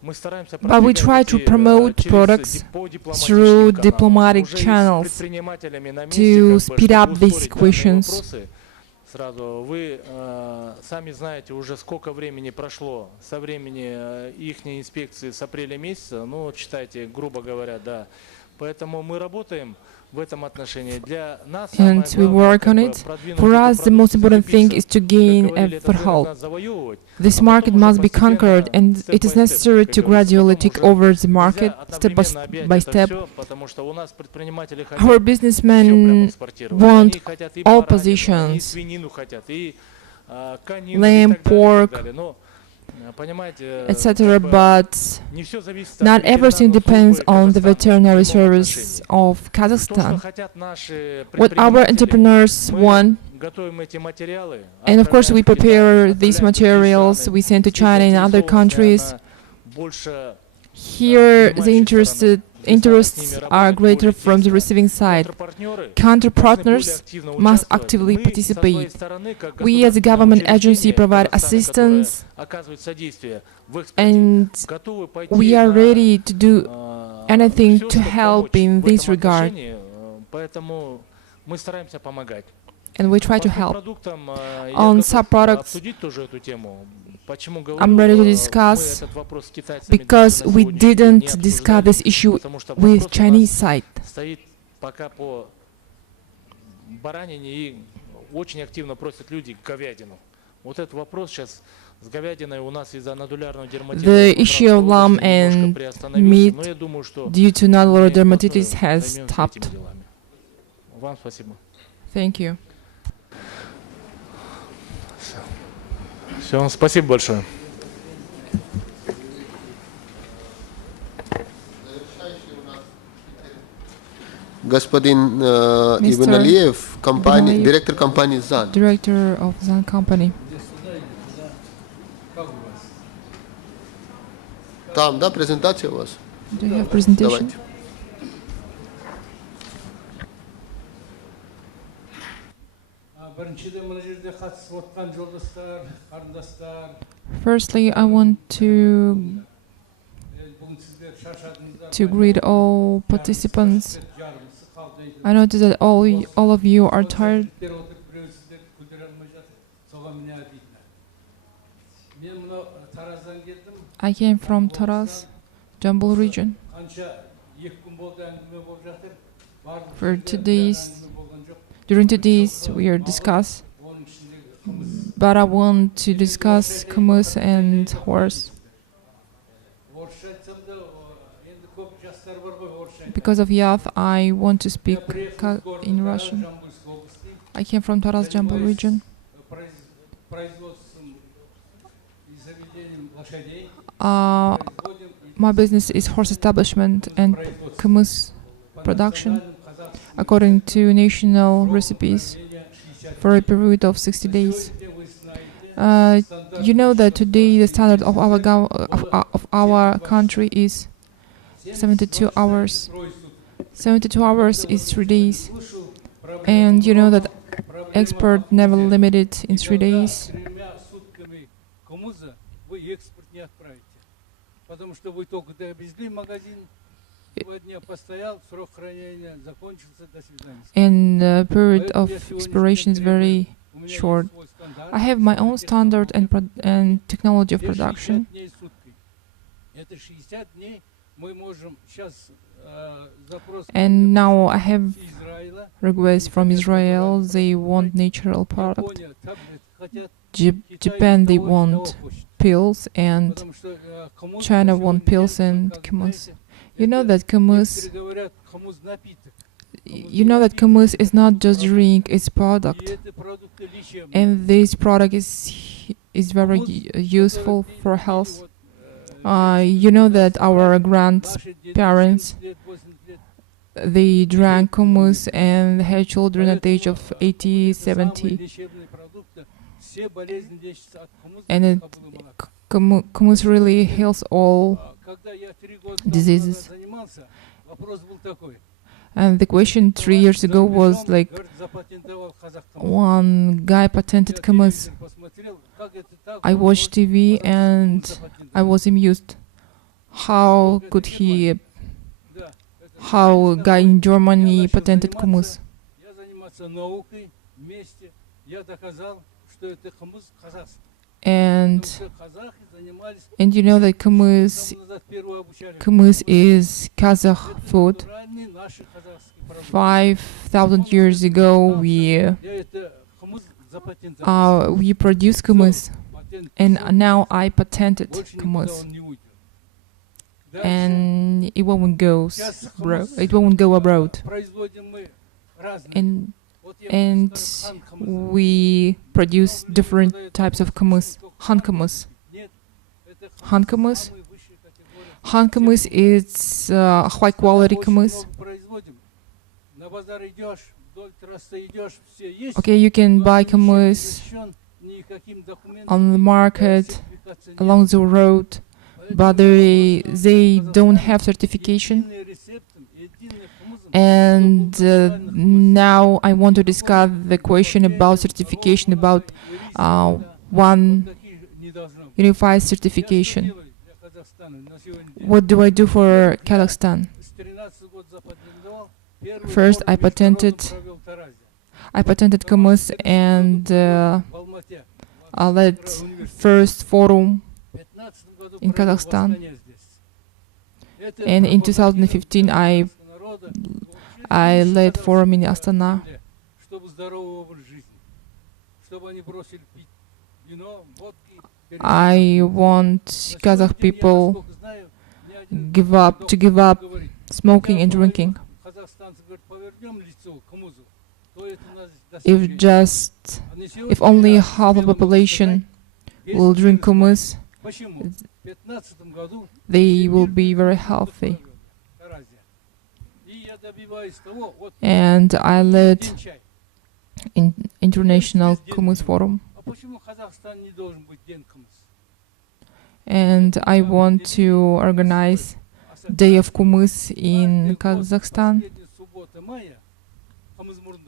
мы стараемся but we try продвигать to эти promote через products по through дипломатическим каналам, diplomatic уже и с channels предпринимателями на месте, to как бы, speed чтобы up these ускорить данные questions. вопросы. Сразу вы сами знаете уже сколько времени прошло со времени их инспекции с апреля месяца, ну считайте, грубо говоря, да. Поэтому мы работаем в этом отношении. Для нас And самое we главное, work on it. For us, the most important thing is to gain a foothold. This market must be conquered, and it is necessary to gradually take over the market step by step. Our businessmen want all positions: lamb, pork, etc. But not everything depends on the veterinary service of Kazakhstan. What our entrepreneurs want, and of course we prepare these materials, we send to China and other countries. Here the interests are greater from the receiving side. Counter-partners must actively participate. We as a government agency provide assistance, and we are ready to do anything to help in this regard. And we try to help. On sub-products, I'm ready to discuss, because we didn't discuss this issue with Chinese side. The issue of lamb and meat due to nodular dermatitis has stopped. Thank you. Все, спасибо большое. Господин Mr. Ibn Aliyev, компания, Aliyev, директор компании ЗАН. Director of Zan Company. Там, да, презентация у вас? Do you have presentation? Давайте. Firstly, I want to greet all participants. I notice that all of you are tired. I came from Taraz, Jambul region. For 2 days, during 2 days we are discuss, but I want to discuss hummus and horse. Because of Yath, I want to speak in Russian. I came from Taraz, Jambul region. My business is horse establishment and hummus production according to national recipes for a period of 60 days. You know that today the standard of our country is 72 hours. 72 hours is 3 days. And you know that export never limited in 3 days. And the period of expiration is very short. I have my own standard and technology of production. And now I have requests from Israel. They want natural product. Japan, they want pills, and China want pills and hummus. You know that hummus is not just drink, it's product. And this product is very useful for health. You know that our grandparents, they drank hummus and had children at the age of 80, 70. and hummus really heals all diseases. And the question 3 years ago was like, one guy patented hummus. I watched TV and I was amused. How could he, how a guy in Germany patented hummus? And you know that hummus is Kazakh food. 5,000 years ago, we produced hummus, and now I patented hummus, and it won't go abroad. And we produce different types of hummus. Han hummus. Han hummus is high quality hummus. Okay, you can buy hummus on the market, along the road, but they don't have certification. And now I want to discuss the question about certification, about one unified certification. What do I do for Kazakhstan? First, I patented hummus, and I led first forum in Kazakhstan. And in 2015, I led forum in Astana. I want Kazakh people to give up smoking and drinking. If only half of the population will drink hummus, they will be very healthy. And I led International Hummus Forum. And I want to organize Day of Hummus in Kazakhstan.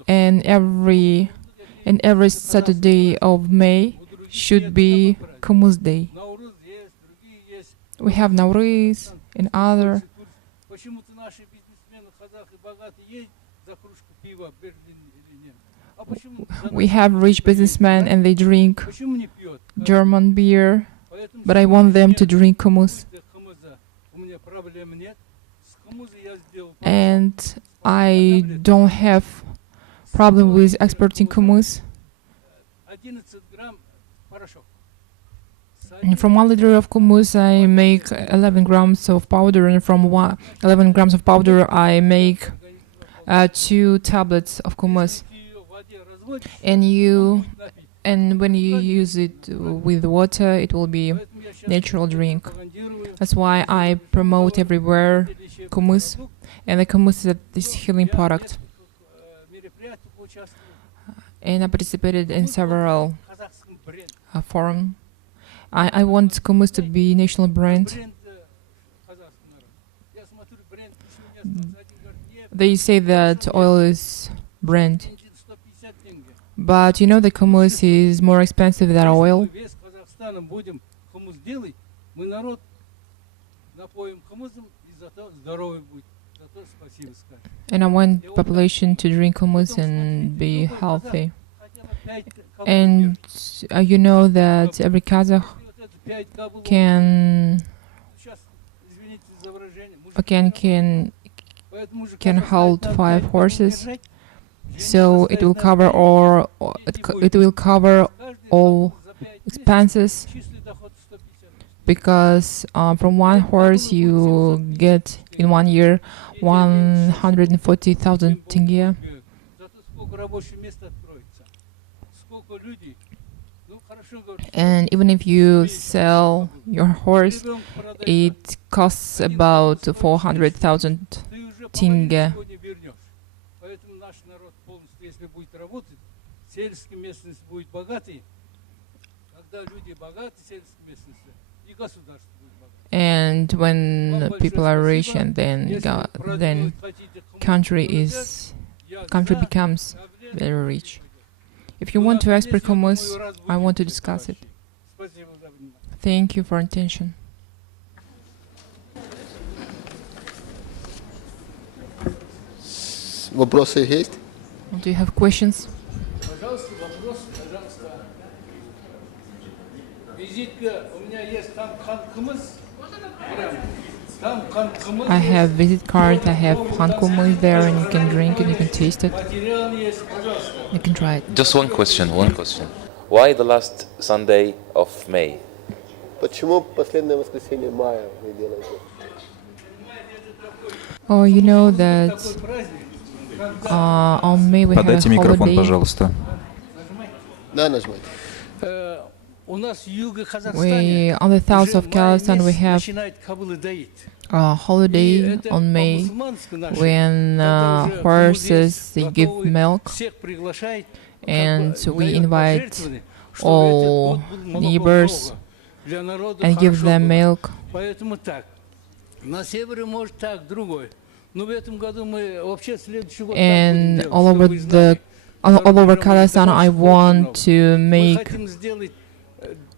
And every Saturday of May should be Hummus Day. We have Nowruz and other. We have rich businessmen and they drink German beer, but I want them to drink hummus. And I don't have problem with exporting hummus. And from 1 liter of hummus, I make 11 grams of powder, and from 11 grams of powder, I make 2 tablets of hummus. And when you use it with water, it will be natural drink. That's why I promote everywhere hummus, and the hummus is this healing product. And I participated in several forums. I want hummus to be national brand. They say that oil is brand, but you know the hummus is more expensive than oil. And I want population to drink hummus and be healthy. And you know that every Kazakh can hold 5 horses, so it will cover all expenses, because from one horse you get in 1 year 140,000 tenge. And even if you sell your horse, it costs about 400,000 tenge. And when people are rich, and then country becomes very rich. If you want to export commerce, I want to discuss it. Thank you for attention. Вопросы есть? Do you have questions? I have visit card, I have hankumui there, and you can drink it, you can taste it. You can try it. Just one question. Why the last Sunday of May? Почему последнее воскресенье мая вы делаете? Oh, you know that on May we have a holiday. Пожалуйста. Да, нажимайте. On the south of Kazakhstan we have a holiday on May when horses they give milk, and we invite all neighbors and give them milk. And all over Kazakhstan I want to make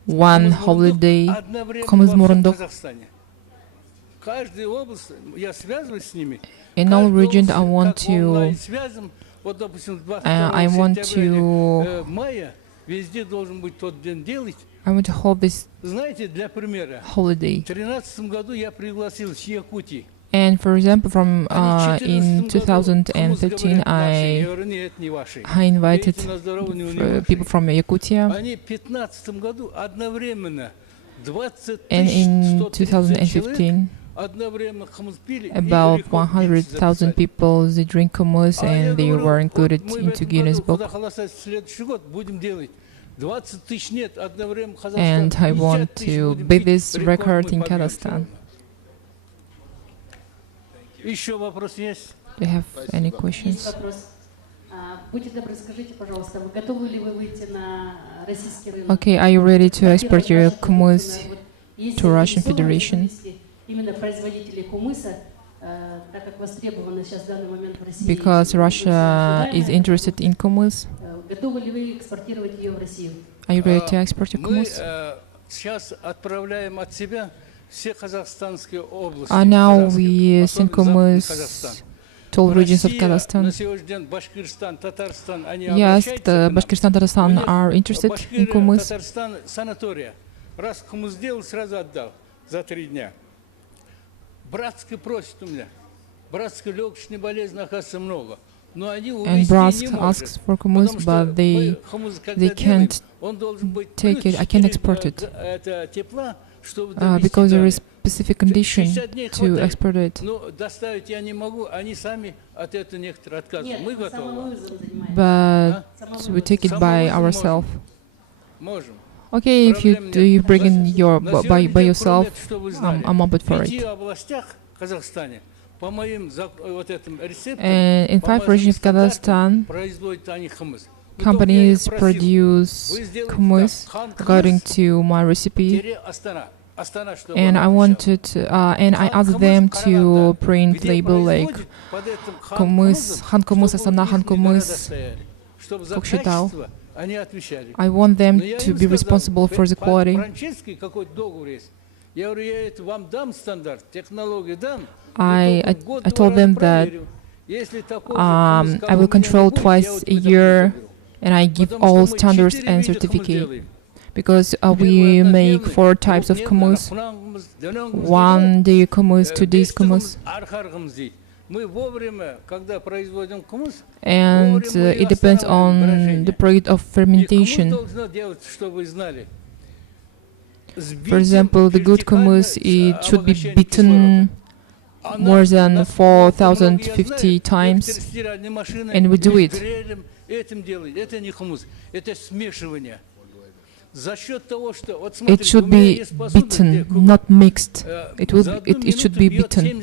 one holiday. In all regions I want to hold this holiday. And for example, from in 2013, I invited people from Yakutia, and in 2015, about 100,000 people they drink hummus, and they were included into Guinness Book. And I want to beat this record in Kazakhstan. Do you have any questions? Okay, are you ready to export your hummus to Russian Federation? Because Russia is interested in hummus. Are you ready to export your hummus? Now we send hummus to all regions of Kazakhstan. Yes, the Bashkirstan, Tatarstan are interested in hummus. And Bratsk asks for hummus, but they can't take it. I can't export it because there is specific condition to export it. But we take it by ourselves. Okay, if you bring in your by yourself, I'm open for it. And in 5 regions of Kazakhstan, companies produce hummus according to my recipe, and I wanted and I asked them to print label like hummus, Han hummus, Astana Han hummus, Kokshetau. I want them to be responsible for the quality. I told them that I will control twice a year, and I give all standards and certificate, because we make 4 types of hummus: 1 day hummus, 2 days hummus, and it depends on the period of fermentation. For example, the good hummus, it should be beaten more than 4,050 times, and we do it. It should be beaten, not mixed. It should be beaten.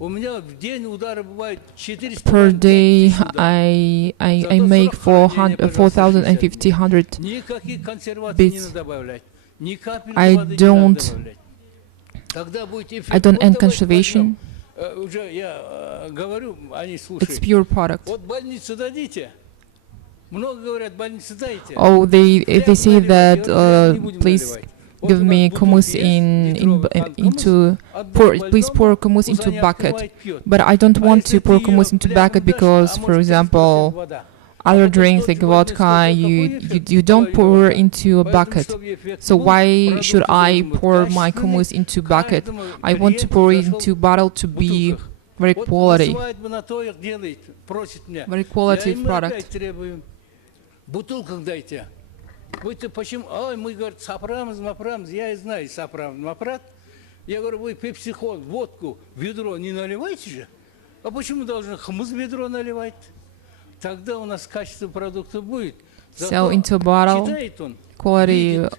У меня в день удары бывают 400. Per day, I make 4,000 and 1,500 Никаких консерваций не bits. надо добавлять. Ни капельки I воды не don't- надо добавлять. Тогда будет эффект. I don't Вот end давайте conservation. возьмем, уже я говорю, они It's слушают. pure product. Вот больницу дадите. Много говорят, больницу дайте. Oh, they say that не будем please наливать. Вот give у нас me бутылки hummus есть, литровые, into отдай please pour больному, hummus пусть into они bucket. открывают, пьют. But I don't А want если to pour ты hummus её into прямо bucket дашь, because, а for может, здесь example, просит вода. other вот drinks тот like же водный vodka, стакан, you какой эффект? you don't pour Вода. into a Поэтому, bucket. чтобы эффект So был, why should продукт I должен быть pour my качественный, hummus into bucket? каждому I want to клиенту pour it зашел into bottle to в be бутылках. very Вот quality, на свадьбу на то их делает, просит меня. very quality Я ему product. опять требую. В бутылках дайте. Вы-то почему? Ой, мы, говорят, сапрамыз, мапрамыз. Я и знаю сапрамыз, мапрат. Я говорю, вы пепсихон, водку, ведро не наливайте же. А почему должны хмыз в ведро наливать? Тогда у нас качество продукта будет. So into a bottle, Читает он, quality видит,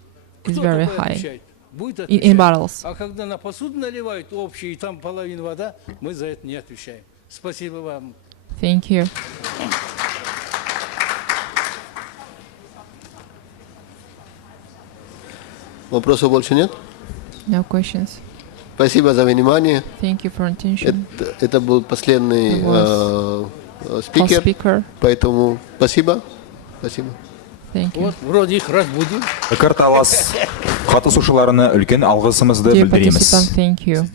is кто very такой high отвечает? Будет in отвечать. bottles. А когда на посуду наливают общий, и там половина вода, мы за это не отвечаем. Спасибо вам. Thank you. Вопросов больше нет? No questions. Спасибо за внимание. Thank you for attention. Это был последний Last спикер, speaker. поэтому спасибо. Спасибо. Thank you. Вот, вроде их разбудил. Карталас қатысушыларына үлкен алғысымызды Dear білдіреміз. participant, thank you.